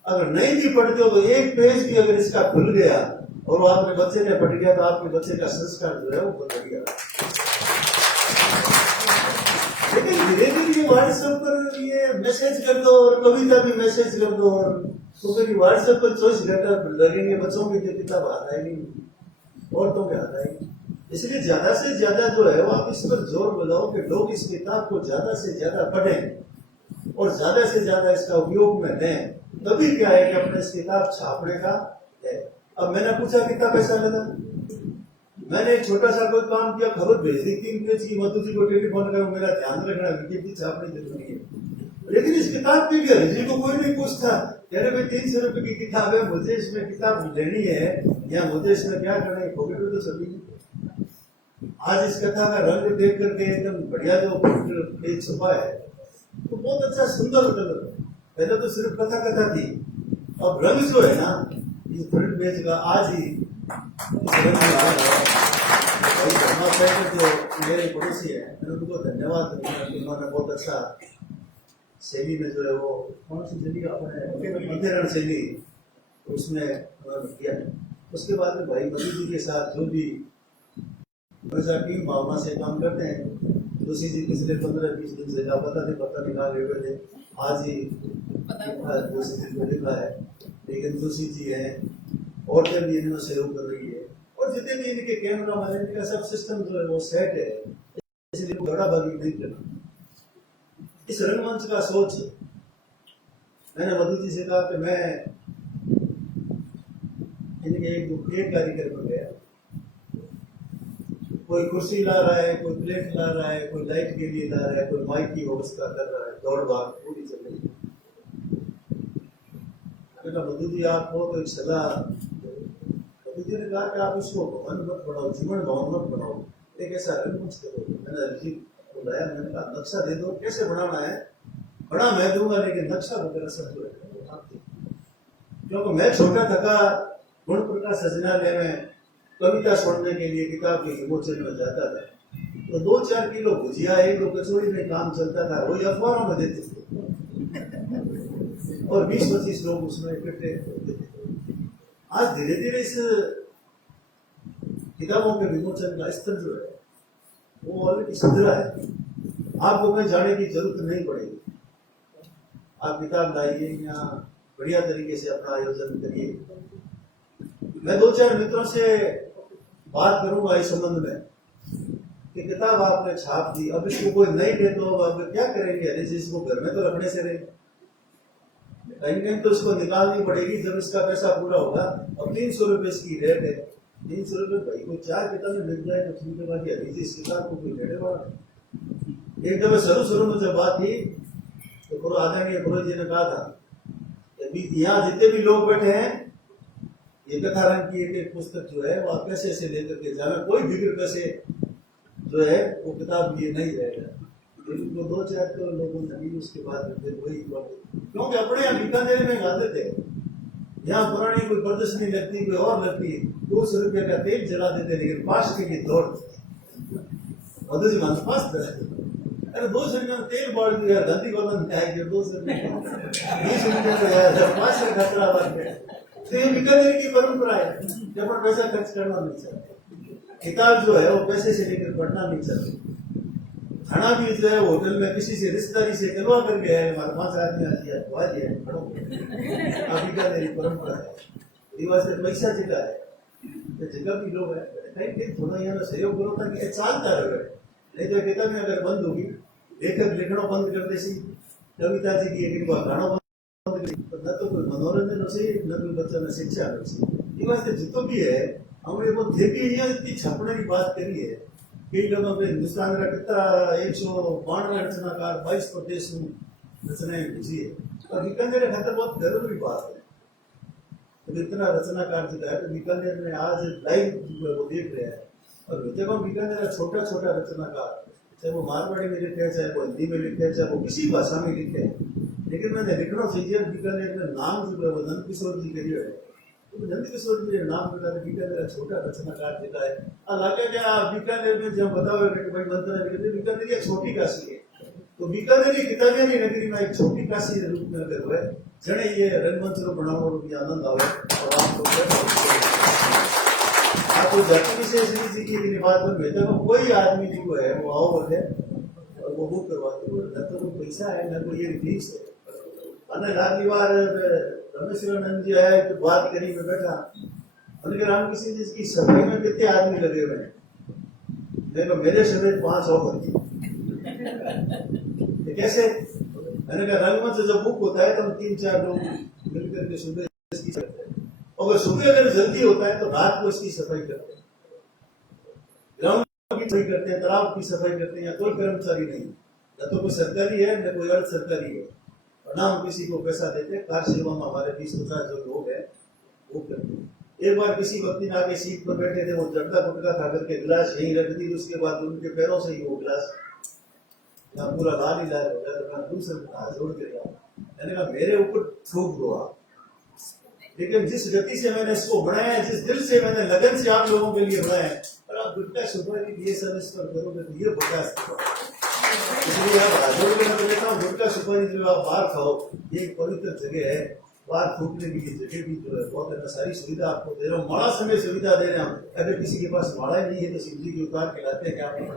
अगर नहीं भी पढ़ते हो तो एक पेज भी अगर इसका खुल गया और वो आपके बच्चे ने पढ़ गया तो आपके बच्चे का संस्कार जो है वो बदल गया। लेकिन धीरे धीरे व्हाट्सएप पर ये मैसेज कर दो और कविता भी मैसेज कर दो, और तो फिर व्हाट्सएप पर 24 घंटा लगेंगे, बच्चों की किताब हाथ आएगी, औरतों के हाथ आएगी। इसलिए ज्यादा से ज्यादा जो है वो आप इस पर जोर लगाओ कि लोग इस किताब को ज्यादा से ज्यादा पढ़ें और ज्यादा से ज्यादा इसका उपयोग में लें। तभी क्या है कि अपने इस किताब छापने का है। अब मैंने पूछा कितना पैसा लगा, मैंने एक छोटा सा कोई काम किया, खबर भेज दी 3 पेज की, मधु जी को टेलीफोन करो, मेरा ध्यान रखना विकेट छापने जरूरी है। लेकिन इस किताब के लिए जी को कोई नहीं पूछता, कह रहे भाई 300 रुपए की किताब है, मुझे इसमें किताब लेनी है या मुझे इसमें क्या करना है, पॉकेट में तो सभी। आज इस कथा का रंग देख करके एकदम बढ़िया जो पेज छपा है तो बहुत अच्छा सुंदर कलर। पहले तो सिर्फ कथा कथा थी, अब रंग जो है ना इस फ्रंट पेज का आज ही जो मेरे पड़ोसी है मैंने उनको धन्यवाद उन्होंने बहुत अच्छा शैली में जो है वो कौन सी शैली अपने मंथेरण शैली उसमें उन्होंने किया। उसके बाद में भाई मधु जी के साथ जो भी हमेशा टीम भावना से काम करते हैं, तुलसी जी पिछले 15-20 दिन से पता निकाल रहे हुए थे, आज ही तुलसी जी को लिखा है, लेकिन तुलसी जी है और जब भी इन्होंने सहयोग कर रही है और जितने भी इनके कैमरा वाले इनका सब सिस्टम जो है वो सेट है, इसलिए बड़ा भागी नहीं करना। इस रंगमंच का सोच मैंने मधु जी से कहा कि मैं इनके एक कार्यक्रम में गया, कोई कुर्सी ला रहा है, कोई प्लेट ला रहा है, कोई लाइट के लिए ला रहा है, कोई माइक की व्यवस्था कर रहा है, दौड़ भाग पूरी चल रही है। मधु जी आपको तो एक सलाह, मधु जी ने कहा कि आप इसको भवन मत बनाओ, जीवन भवन मत बनाओ, एक ऐसा रंगमंच करो। मैंने जी को लाया, मैंने कहा नक्शा दे दो, कैसे बनाना है, बड़ा मैं दूंगा लेकिन नक्शा वगैरह सब जो है, क्योंकि मैं छोटा थका गुण प्रकाश सजनालय में कविता सुनने के लिए किताब के विमोचन में जाता था, तो 2-4 किलो भुजिया 1-2 कचौड़ी में काम चलता था, वही अखबारों में देते थे और 20-25 लोग उसमें इकट्ठे होते थे। आज धीरे धीरे इस किताबों के विमोचन का स्तर जो है वो ऑलरेडी सुधरा है, आपको कहीं जाने की जरूरत नहीं पड़ेगी। आप किताब लाइए, यहाँ बढ़िया तरीके से अपना आयोजन करिए। मैं 2-4 मित्रों से बात करूंगा इस संबंध में कि किताब आपने छाप दी, अब इसको कोई नहीं ले तो अब क्या करेंगे, अरे इसको घर में तो रखने से रहे, कहीं तो इसको निकालनी पड़ेगी जब इसका पैसा पूरा होगा। अब 300 रुपए इसकी रेट है, 300 रुपए भाई कोई 4 किताबें मिल जाए तो ठीक है, बाकी अभी इस किताब को कोई लेने वाला। एक दफे शुरू में जब बात थी तो गुरु आदरणीय गुरु जी ने कहा था कि यहाँ जितने भी लोग बैठे हैं ये कथा रंग की एक पुस्तक जो है वो आप पैसे से लेकर के जाए, कोई बिगड़ पैसे जो है वो किताब ये नहीं रहेगा। उनको 2-4 तो लोगों ने उसके बाद फिर वही, क्योंकि अपने यहाँ बीकानेर में गाते थे, यहाँ पुरानी कोई प्रदर्शनी लगती कोई और लगती, 200 रुपये का तेल जला देते, लेकिन पास के लिए दौड़ मधु जी मान पास अरे 200 रुपये में तेल बाढ़ दिया, गांधी गोलन खाएंगे 200 रुपये 20 रुपये तो यार 5 का खतरा बन गया। तो ये बीकानेर की परंपरा है, जब पर पैसा खर्च करना नहीं चाहिए, किताब जो है वो पैसे से लेकर पढ़ना नहीं चाहिए। खाना भी जो है होटल में किसी से रिश्तेदारी से करवा करके है, हमारे 5 आदमी आती है दवा दिया अभी का मेरी परंपरा है, दिवस से पैसा जिला है तो जगह भी लोग है कहीं थोड़ा यहाँ सहयोग करो ताकि चालता रहे, नहीं तो किताब में अगर बंद होगी, लेखक लिखना बंद कर दे, कविता जी की एक गाना बंद न तो कोई मनोरंजन हो सही, न कोई बच्चा न शिक्षा हो सही। ये वास्ते जितो भी है हमने वो देखी इतनी छपने की बात करी है, कई लोगों पे हिंदुस्तान का कितना 192 रचनाकार 22 प्रदेश में रचनाएं लिखी है, और बीकानेर खातर बहुत गर्व की बात है। तो इतना रचनाकार जो है तो बीकानेर में आज लाइव वो देख रहे हैं, और जब हम बीकानेर छोटा छोटा रचनाकार, चाहे वो मारवाड़ी में लिखे, चाहे वो हिंदी में लिखे, चाहे वो किसी भाषा में लिखे, लेकिन मैंने लिखना चाहिए बीकानेर में नाम जो है वो नंद किशोर जी के लिए है, तो नंद किशोर जी नाम बता बीकानेर छोटा रचनाकार लिखा है। हालांकि क्या बीकानेर में जब बताओ मंत्र बीकानेर एक छोटी काशी है, तो बीकानेर किताबें नहीं नगरी में एक छोटी काशी के रूप में अगर हुए जड़े ये रंगमंच को बनाओ और आनंद आवे, और आपको जाति विशेष जी की बात में बेहतर कोई आदमी नहीं को है वो आओ बोले और वो बुक करवाते हो, न तो कोई पैसा है न कोई ये फीस है। अगली बार रमेश्वरानंद जी आया तो बात करी में बैठा, उनके रामकृष्ण जी की सभा में कितने आदमी लगे हुए हैं, देखो मेरे समेत 5 और बंदी कैसे, मैंने कहा रंगमंच जब बुक होता है तो हम 3-4 लोग मिलकर के सुबह इसकी सफाई करते हैं। अगर सुबह अगर जल्दी होता है तो रात को इसकी सफाई करते हैं, ग्राउंड की सफाई करते हैं, तालाब की सफाई करते हैं। या कोई कर्मचारी नहीं, न तो कोई सरकारी है न कोई अर्ध सरकारी है, और ना हम किसी को पैसा देते। कार सेवा में हमारे 20-50 जो लोग हैं वो करते हैं। एक बार किसी व्यक्ति ने आके सीट पर बैठे थे, वो जड़का गुटका खा करके गिलास यहीं रख दी, उसके बाद उनके पैरों से ही वो गिलास यहाँ पूरा लाल ही लाल हो गया। तो मैं दूसरे हाथ जोड़ के गया, मैंने कहा मेरे ऊपर थूक दो आप, लेकिन जिस गति से मैंने इसको बनाया है, जिस दिल से मैंने लगन से आप लोगों के लिए बनाया है, और आप गुटका सुपारी ये सब इस पर करोगे तो ये बर्दाश्त करो। इसलिए आप हाथों में मैं कहता हूँ गुटका सुपारी जो आप बाहर खाओ, ये एक पवित्र जगह है, बाहर थूकने की जगह भी जो है बहुत है। सारी सुविधा आपको दे रहा हूँ, माड़ा समय सुविधा दे रहे हैं हम। अगर किसी के पास माड़ा ही नहीं है तो शिव जी की उतार के लाते हैं, क्या नाश्ता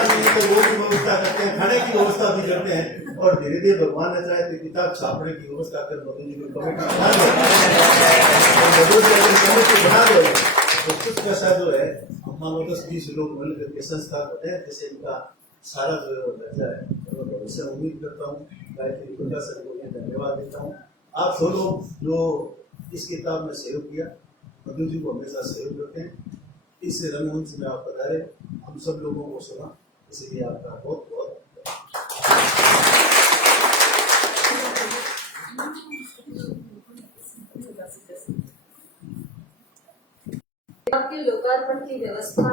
नहीं है तो वो भी व्यवस्था करते हैं, खाने की व्यवस्था भी करते हैं, और धीरे धीरे भगवान ने चाहे तो किताब छापने की व्यवस्था कर मधु जी को कमेटी बना दो तो कुछ पैसा जो है हम मान लो 10-20 लोग मिल करके संस्था होते हैं, जैसे इनका सारा जो है वो बचा है। तो भविष्य उम्मीद करता हूँ, गायत्री दुर्गा सर को मैं धन्यवाद देता हूँ। आप सब लोग जो इस किताब में सहयोग किया, मधु जी को हमेशा सहयोग करते हैं। इस रंगमंच में आप पधारे, हम सब लोगों को सुना, इसलिए आपका बहुत बहुत आपके लोकार्पण की व्यवस्था,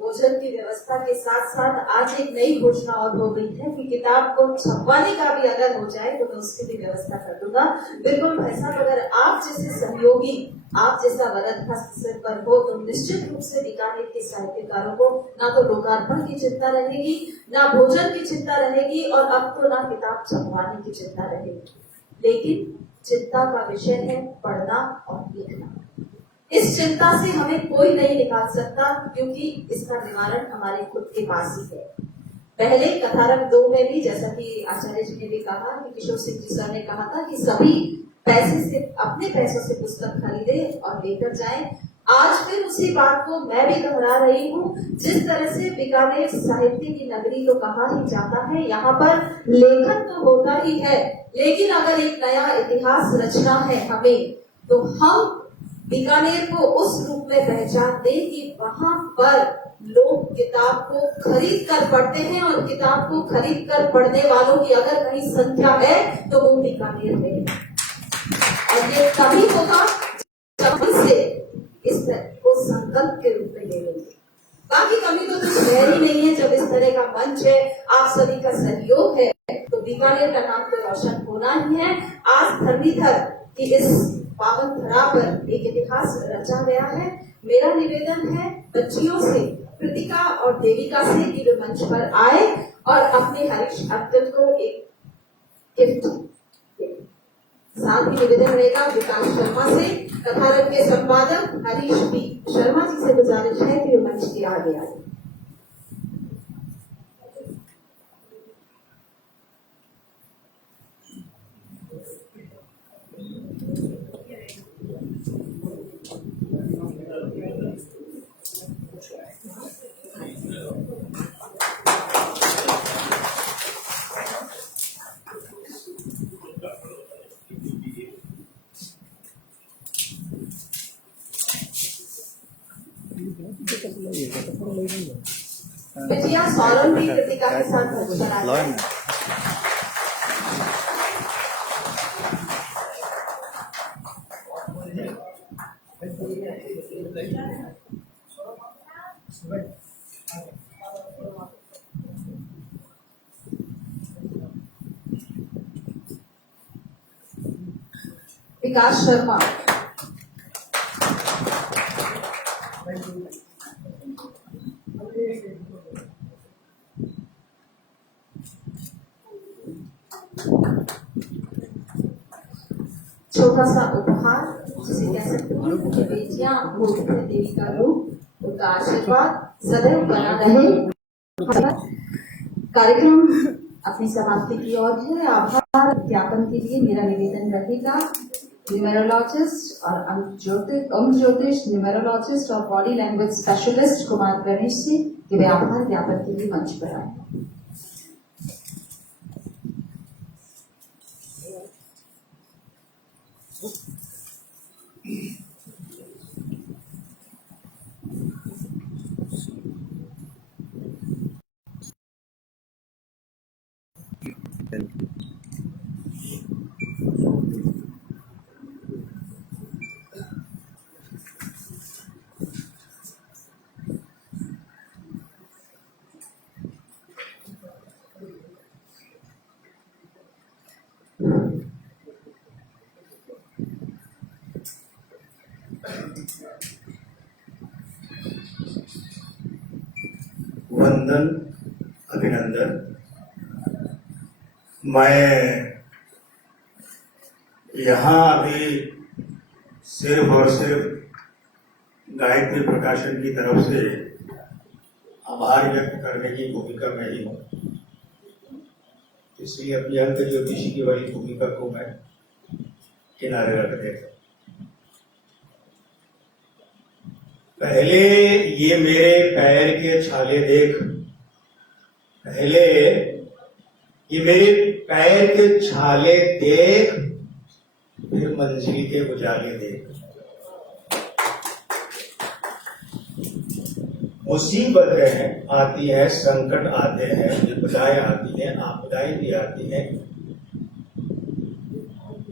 भोजन की व्यवस्था के साथ साथ आज एक नई घोषणा और हो गई है कि किताब को छपवाने का भी अगर हो जाए तो मैं उसकी भी व्यवस्था कर दूंगा। बिल्कुल भाई साहब, अगर आप जैसे सहयोगी, आप जैसा वरद हस्त सिर पर हो तो निश्चित रूप से बीकानेर के साहित्यकारों को ना तो लोकार्पण की चिंता रहेगी, ना भोजन की चिंता रहेगी, और अब तो ना किताब छपवाने की चिंता रहेगी। लेकिन चिंता का विषय है पढ़ना और लिखना। इस चिंता से हमें कोई नहीं निकाल सकता, क्योंकि इसका निवारण हमारे खुद के पास ही है। पहले कथारंग 2 में भी, जैसा कि आचार्य जी ने भी कहा, कि किशोर सिंह जी सर ने कहा था कि सभी पैसे से, अपने पैसों से पुस्तक खरीदे और लेकर जाएं। आज फिर उसी बात को मैं भी दोहरा रही हूँ। जिस तरह से बीकानेर साहित्य की नगरी तो कहा ही जाता है, यहाँ पर लेखन तो होता ही है, लेकिन अगर एक नया इतिहास रचना है हमें, तो हम बीकानेर को उस रूप में पहचान दे कि वहां पर लोग किताब को खरीद कर पढ़ते हैं, और किताब को खरीद कर पढ़ने वालों की अगर कहीं संख्या है तो वो बीकानेर में है। और ये तभी होगा जब से इस को संकल्प के रूप में ले लेंगे। बाकी कमी तो कुछ है ही नहीं है। जब इस तरह का मंच है, आप सभी का सहयोग है, तो बीकानेर का नाम तो रोशन होना ही है। आज धरणीधर की इस पावन धरा पर एक इतिहास रचा गया है। मेरा निवेदन है बच्चियों से, कृतिका और देविका से, कि वे मंच पर आए और अपने हरीश अंकल को एक गिफ्ट दें। साथ ही निवेदन रहेगा विकास शर्मा से, कथारंग के संपादक हरीश बी शर्मा जी से गुजारिश है कि वे मंच के आगे आए। बिटिया सौरभ भी कृतिका के साथ मंच पर आ जाए। विकास शर्मा, छोटा सा उपहार जिसे कह सकते हैं कि बेटियां भोजपुरी देवी का रूप, उनका आशीर्वाद सदैव बना रहे। कार्यक्रम अपनी समाप्ति की ओर है। आभार ज्ञापन के लिए मेरा निवेदन रहेगा न्यूमेरोलॉजिस्ट और अंक ज्योतिष न्यूमेरोलॉजिस्ट और body language specialist Kumar Ganesh से कि वे आभार ज्ञापन के लिए मंच पर आए। वंदन, अभिनंदन। मैं यहाँ अभी सिर्फ और सिर्फ गायत्री प्रकाशन की तरफ से आभार व्यक्त करने की भूमिका में ही हूँ, इसलिए अपनी अंत ज्योतिषी की वाली भूमिका को मैं किनारे रख देता। पहले ये मेरे पैर के छाले देख, पहले ये मेरे पैर के छाले देख, फिर मंजिल के उजाले देख। मुसीबतें आती हैं, संकट आते हैं, विपदाएं आती हैं, आपदाएं भी आती हैं,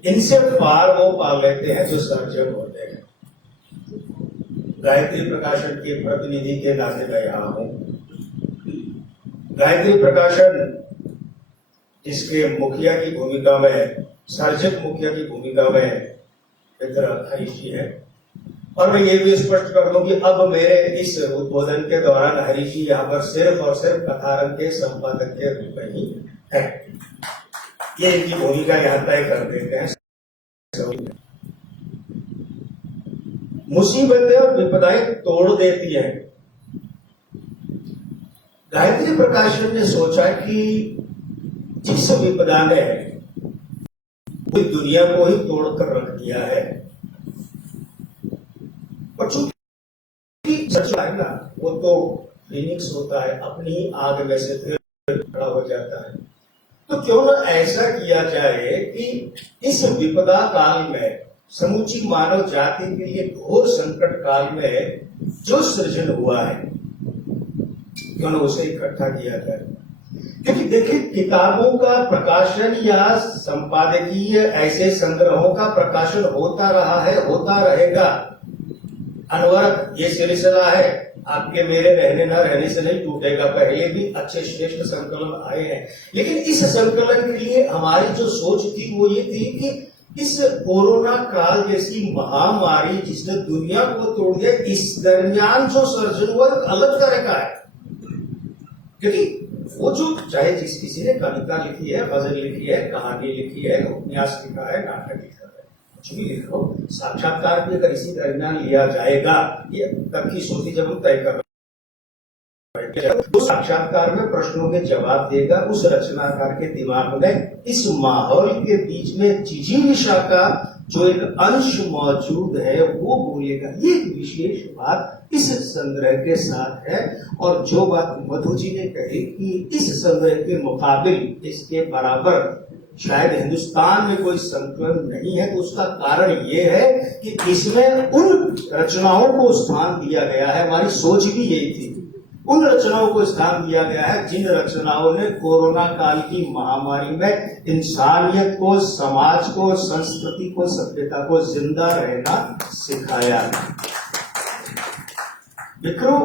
इनसे पार वो पा लेते हैं जो सर्जक होते हैं। गायत्री प्रकाशन के प्रतिनिधि के नाते मैं यहाँ हूं। गायत्री प्रकाशन इसके मुखिया की भूमिका में, सर्जक मुखिया की भूमिका में मित्र हरीश जी है, और मैं ये भी स्पष्ट कर दूं कि अब मेरे इस उद्बोधन के दौरान हरीश जी यहाँ पर सिर्फ और सिर्फ कथारंग के संपादक के रूप में ही है। ये इनकी भूमिका यहाँ तय कर देते हैं। मुसीबतें और विपदाएं तोड़ देती है। गायत्री प्रकाशन ने सोचा कि जिस विपदा ने पूरी दुनिया को ही तोड़कर रख दिया है, और चूंकि सच है ना, वो तो फिनिक्स होता है, अपनी ही आग में से फिर खड़ा हो जाता है। तो क्यों न ऐसा किया जाए कि इस विपदा काल में, समूची मानव जाति के लिए घोर संकट काल में जो सृजन हुआ है, क्यों न उसे इकट्ठा किया जाए। क्योंकि देखिए, किताबों का प्रकाशन या संपादकीय ऐसे संग्रहों का प्रकाशन होता रहा है, होता रहेगा, अनवरत ये सिलसिला है, आपके मेरे रहने न रहने से नहीं टूटेगा। पहले भी अच्छे श्रेष्ठ संकलन आए हैं, लेकिन इस संकलन के लिए हमारी जो सोच थी वो ये थी कि इस कोरोना काल जैसी महामारी जिसने दुनिया को तोड़ दिया, इस दरमियान जो सर्जन हुआ एक अलग तरह का है। क्योंकि वो जो चाहे जिस किसी ने कविता लिखी है, गजल लिखी है, कहानी लिखी है, उपन्यास लिखा है, नाटक लिखा है, कुछ भी लिखो, साक्षात्कार भी अगर इसी दरमियान लिया जाएगा, ये तब की सोची जब हम तय कर रहे, तो साक्षात्कार में प्रश्नों के जवाब देगा। उस रचनाकार के दिमाग में इस माहौल के बीच में जिजीविषा का जो एक अंश मौजूद है वो बोलेगा। ये एक विशेष बात इस संग्रह के साथ है। और जो बात मधु जी ने कही कि इस संग्रह के मुकाबिल, इसके बराबर शायद हिंदुस्तान में कोई संकलन नहीं है, तो उसका कारण ये है कि इसमें उन रचनाओं को स्थान दिया गया है। हमारी सोच भी यही थी, उन रचनाओं को स्थान दिया गया है जिन रचनाओं ने कोरोना काल की महामारी में इंसानियत को, समाज को, संस्कृति को, सभ्यता को जिंदा रहना सिखाया। मित्रों,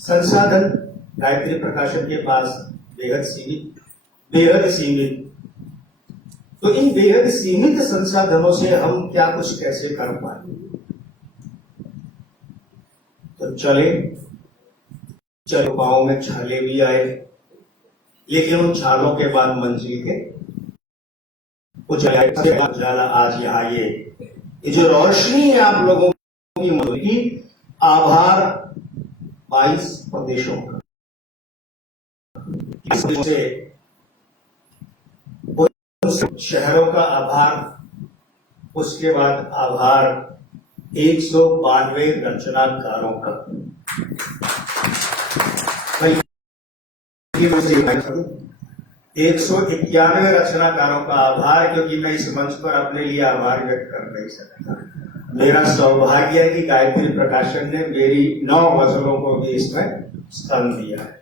संसाधन गायत्री प्रकाशन के पास बेहद सीमित। तो इन बेहद सीमित संसाधनों से हम क्या कुछ कैसे कर पाए। तो चलो पाँव में छाले भी आए, लेकिन उन छालों के बाद मंजिल के उजाला। आज यहाँ ये जो रोशनी है आप लोगों की, आभार 22 प्रदेशों का, शहरों का आभार, उसके बाद आभार 192 रचनाकारों का। 191 रचनाकारों का आभार, क्योंकि मैं इस मंच पर अपने लिए आभार व्यक्त कर नहीं सकता। मेरा सौभाग्य है कि गायत्री प्रकाशन ने मेरी 9 गजलों को भी इसमें स्थान दिया है।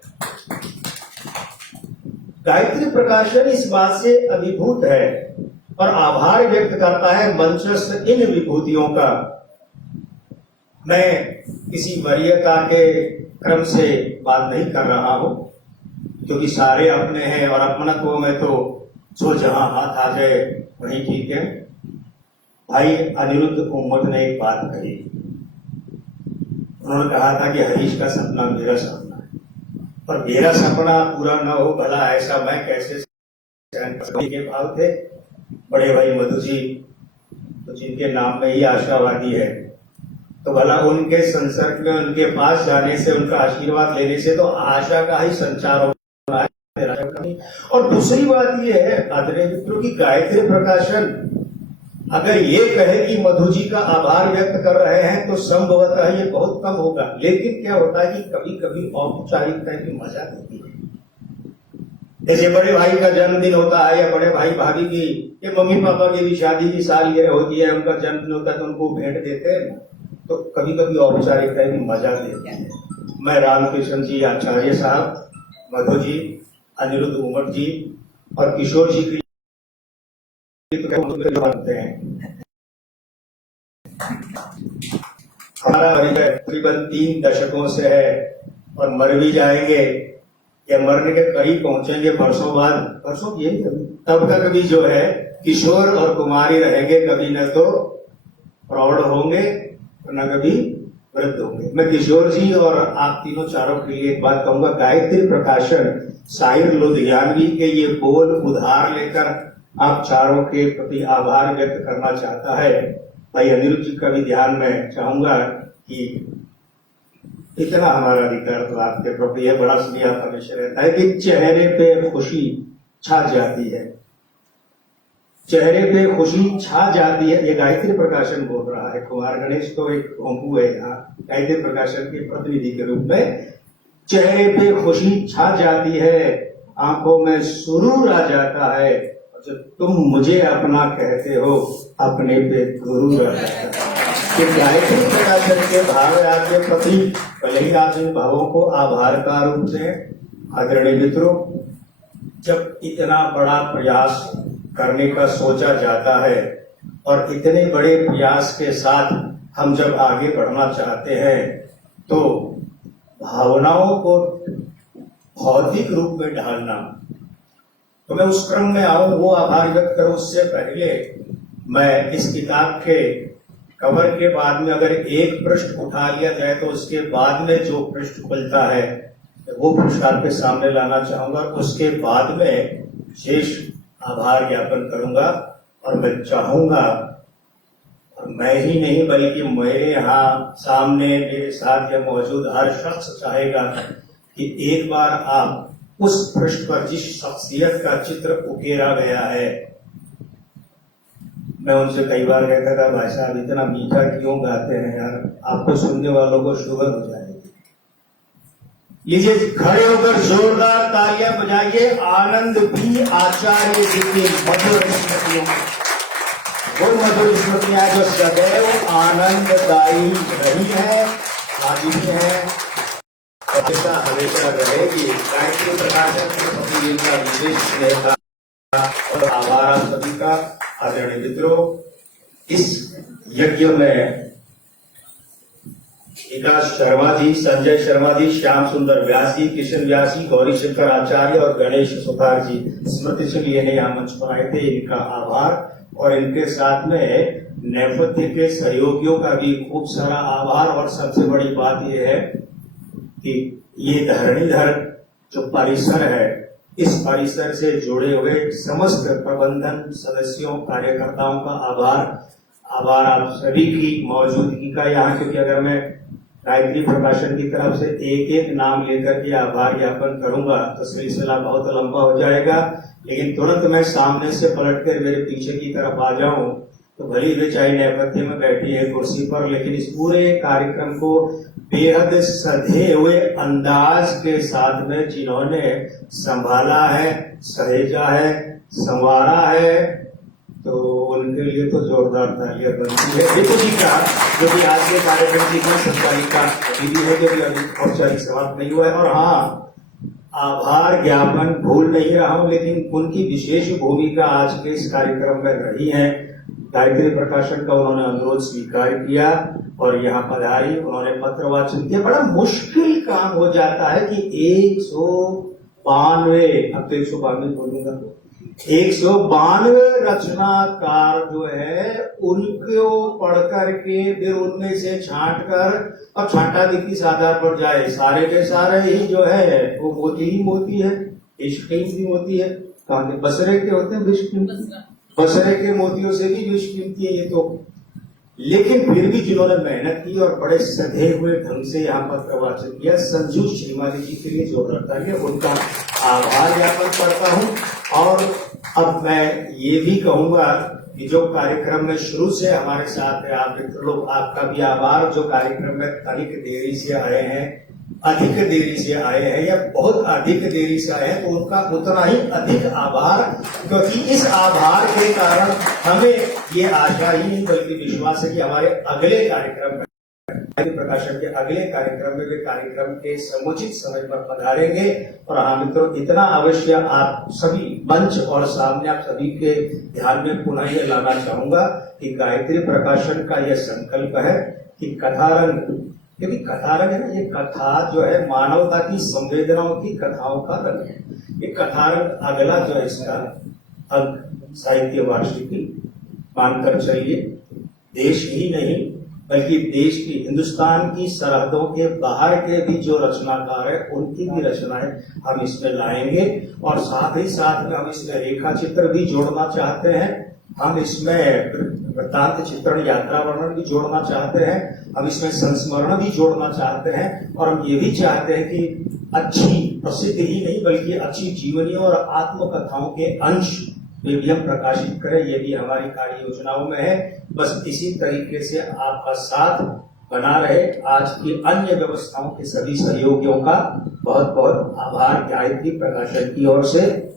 गायत्री प्रकाशन इस बात से अभिभूत है और आभार व्यक्त करता है मंचस्थ इन विभूतियों का। मैं किसी वरीयता के क्रम से बात नहीं कर रहा हूं, क्योंकि सारे अपने हैं और अपनत्व में तो जो जहां हाथ आ जाए वही ठीक है। भाई अनिरुद्ध उम्मत ने एक बात कही, उन्होंने कहा था कि हरीश का सपना मेरा सपना है, और मेरा सपना पूरा न हो भला ऐसा मैं कैसे सहन कर सकूं के भाव थे। बड़े भाई मधु जी, तो जिनके नाम में ही आशावादी है, तो भला उनके संसर्ग में, उनके पास जाने से, उनका आशीर्वाद लेने से तो आशा का ही संचार होना है। और दूसरी बात यह है आदरणीय मित्रों की, गायत्री प्रकाशन अगर ये कहे कि मधु जी का आभार व्यक्त कर रहे हैं तो संभवतः ये बहुत कम होगा। लेकिन क्या होता है कि कभी कभी औपचारिकता की मजा देती है। जैसे बड़े भाई का जन्मदिन होता है या बड़े भाई भाभी की या मम्मी पापा की भी शादी की सालगिरह होती है, उनका जन्मदिन होता है तो उनको भेंट देते हैं ना, तो कभी कभी औपचारिकता की मजा देते हैं। मैं रामकृष्ण जी आचार्य साहब, मधु जी, अनिरुद्ध उमट जी और किशोर जी की बनते हैं। हमारा परिचय तकरीबन 3 दशकों से है और मर भी जाएंगे या मरने के करीब पहुंचेंगे वर्षों बाद, वर्षों यही तब तक भी जो है किशोर और कुमारी रहेंगे, कभी न तो प्रौढ़ होंगे न कभी वृद्ध होंगे। मैं किशोर जी और आप तीनों चारों के लिए एक बात कहूंगा। गायत्री प्रकाशन साहिर लुधियानवी के ये बोल उधार लेकर आप चारों के प्रति आभार व्यक्त करना चाहता है। भाई अनिरुद्ध जी का भी ध्यान में चाहूंगा कि इतना हमारा अधिकार तो आपके प्रति है, बड़ा स्नेह हमेशा रहता है कि चेहरे पे खुशी छा जाती है, चेहरे पे खुशी छा जाती है। ये गायत्री प्रकाशन बोल रहा है। कुमार गणेश तो एक होंपू है यहाँ गायत्री प्रकाशन के प्रतिनिधि के रूप में। चेहरे पे खुशी छा जाती है, आंखों में सुरूर आ जाता है, जब तुम मुझे अपना कहते हो अपने पे गुरूर आ जाता है। कि गायत्री प्रकाशन के भाव आपके प्रति भले ही आप इन भावों को आभार का रूप से आदरणीय मित्रों, जब इतना बड़ा प्रयास करने का सोचा जाता है और इतने बड़े प्रयास के साथ हम जब आगे बढ़ना चाहते हैं तो भावनाओं को भौतिक रूप में ढालना, तो मैं उस क्रम में आऊं, वो आभार व्यक्त करूं। उससे पहले मैं इस किताब के कवर के बाद में अगर एक पृष्ठ उठा लिया जाए तो उसके बाद में जो पृष्ठ खुलता है वो पृष्ठ आपके सामने लाना चाहूंगा। उसके बाद में शेष आभार ज्ञापन करूंगा और मैं चाहूंगा, और मैं ही नहीं बल्कि मेरे यहाँ सामने मेरे साथ या मौजूद हर शख्स चाहेगा कि एक बार आप उस पृष्ठ पर जिस शख्सियत का चित्र उकेरा गया है, मैं उनसे कई बार कहता था भाई साहब इतना मीठा क्यों गाते हैं यार, आपको सुनने वालों को शुगर हो जाएगी। लीजिए खड़े होकर जोरदार तालियां बजाइए आनंद भी आचार्य जी की मधुर स्मृतियों, वो मधुर स्मृतियां जो सदैव आनंददायी रही है, आज भी है, ऐसा हमेशा रहेगी। गायत्री प्रकाशन के प्रति इनका विशेष स्नेह और आभार आप सभी का। आदरणीय मित्रों, इस यज्ञ में विकास शर्मा जी, संजय शर्मा जी, श्याम सुंदर व्यास जी, किशन व्यास जी, गौरी शंकर आचार्य और गणेश सुतार जी स्मृति से लिए यहाँ मंच पर आए थे, इनका आभार। और इनके साथ में नेपथ्य के सहयोगियों का भी खूब सारा आभार। और सबसे बड़ी बात यह है कि ये धरणीधर जो परिसर है, इस परिसर से जुड़े हुए समस्त प्रबंधन सदस्यों, कार्यकर्ताओं का आभार आप सभी की मौजूदगी का यहाँ, क्योंकि अगर मैं गायत्री प्रकाशन की तरफ से एक एक नाम लेकर के आभार ज्ञापन करूंगा तो सिलसिला बहुत लंबा हो जाएगा। लेकिन तुरंत मैं सामने से पलटकर मेरे पीछे की तरफ आ जाऊं तो भली बेचारी नेपथ्य में बैठी है कुर्सी पर, लेकिन इस पूरे कार्यक्रम को बेहद सधे हुए अंदाज के साथ में जिन्होंने संभाला है, सहेजा है, संवारा है, तो उनके लिए तो जोरदार तालियां बनती है। देखो जी का जो भी आज के कार्यक्रम की संचालिका दीदी है, जो भी अभी औपचारिक समाप्त नहीं हुआ है। और हाँ, आभार ज्ञापन भूल नहीं रहा हूं, लेकिन उनकी विशेष भूमिका आज के इस कार्यक्रम में रही है। गायत्री प्रकाशन का उन्होंने अनुरोध स्वीकार किया और यहाँ पधारी, उन्होंने पत्र वाचन किया। बड़ा मुश्किल काम हो जाता है कि 192 अब तो 192 बोलूंगा, 192 रचनाकार जो है उनको पढ़ करके फिर उनमें से छांट कर, अब छांटा भी किस आधार पर जाए, सारे के सारे ही जो है वो मोती ही मोती है, भी मोती है। कहाँ के बसरे के होते हैं विश्व, बसरे के मोतियों से भी विश्व कीमती है ये तो। लेकिन फिर भी जिन्होंने मेहनत की और बड़े सधे हुए ढंग से यहाँ पर प्रवाचन किया, संजू श्रीमाली जी के लिए जोरदार तालियां, उनका आभार ज्ञापन करता हूँ। और अब मैं ये भी कहूंगा कि जो कार्यक्रम में शुरू से हमारे साथ है आप मित्र लोग, आपका भी आभार। जो कार्यक्रम में अधिक देरी से आए हैं, अधिक देरी से आए हैं या बहुत अधिक देरी से आए हैं, तो उनका उतना ही अधिक आभार, क्योंकि इस आभार के कारण हमें ये आशा ही नहीं बल्कि विश्वास है कि हमारे अगले कार्यक्रम में, प्रकाशन के अगले कार्यक्रम में वे कार्यक्रम के समुचित समय पर पधारेंगे। और हाँ मित्रों, इतना अवश्य आप सभी मंच और सामने आप सभी के ध्यान में पुनः ये लाना चाहूंगा कि गायत्री प्रकाशन का यह संकल्प है कि कथारंग, क्योंकि कथारंग है ना, ये कथा जो है मानवता की संवेदनाओं की कथाओं का रंग है। ये कथारंग अगला जो है इसका अंक साहित्य वार्षिकी मानकर चलिए। देश ही नहीं बल्कि देश की, हिंदुस्तान की सरहदों के बाहर के भी जो रचनाकार है उनकी भी रचनाएं हम इसमें लाएंगे। और साथ ही साथ में हम इसमें रेखा चित्र भी जोड़ना चाहते हैं, हम इसमें वृत्तांत चित्रण यात्रा वर्णन भी जोड़ना चाहते हैं, हम इसमें संस्मरण भी जोड़ना चाहते हैं। और हम ये भी चाहते हैं कि अच्छी प्रसिद्ध ही नहीं बल्कि अच्छी जीवनियों और आत्मकथाओं के अंश में भी हम प्रकाशित करें, ये भी हमारी कार्य योजनाओं में है। बस इसी तरीके से आपका साथ बना रहे। आज की अन्य व्यवस्थाओं के सभी सहयोगियों का बहुत बहुत आभार गायत्री प्रकाशन की ओर से।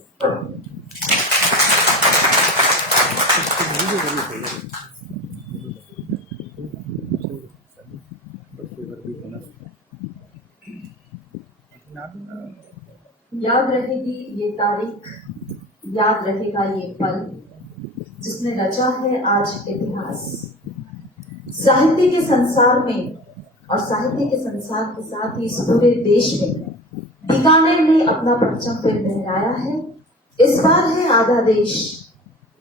याद रहेगी ये तारीख, याद रहेगा ये पल जिसने रचा है आज इतिहास। साहित्य के संसार में और साहित्य के संसार के साथ ही इस पूरे देश में बीकानेर ने अपना परचम फिर लहराया है। इस बार है आधा देश,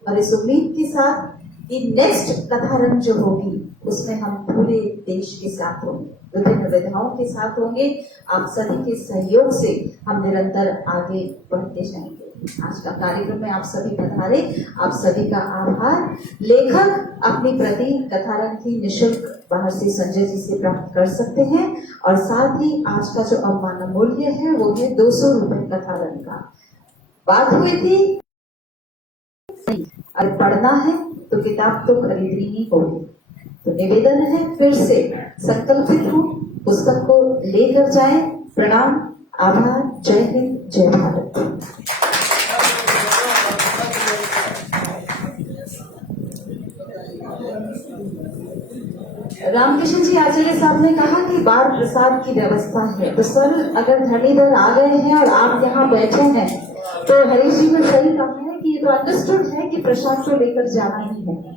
और इस उम्मीद के साथ कि नेक्स्ट कथारंग जो होगी उसमें हम पूरे देश के साथ होंगे, विभिन्न विधाओं के साथ होंगे। आप सभी के सहयोग से हम निरंतर आगे बढ़ते जाएंगे। आज का कार्यक्रम में आप सभी पधारे, आप सभी का आभार। लेखक अपनी प्रति कथारंग की निःशुल्क बाहर से संजय जी से प्राप्त कर सकते हैं। और साथ ही आज का जो अवमानना मूल्य है वो है 200 रुपए कथारंग का। बात हुई थी और पढ़ना है तो किताब तो खरीदनी ही होगी, तो निवेदन है फिर से संकल्पित हो, पुस्तक को लेकर जाएं। प्रणाम, आभार, जय हिंद, जय भारत। रामकृष्ण जी आचार्य साहब ने कहा कि बार प्रसाद की व्यवस्था है, तो सर अगर धनीधर आ गए हैं और आप यहाँ बैठे हैं तो हरीश जी ने सही कहा है कि ये तो अंडरस्टूड है कि प्रसाद को लेकर जाना ही है।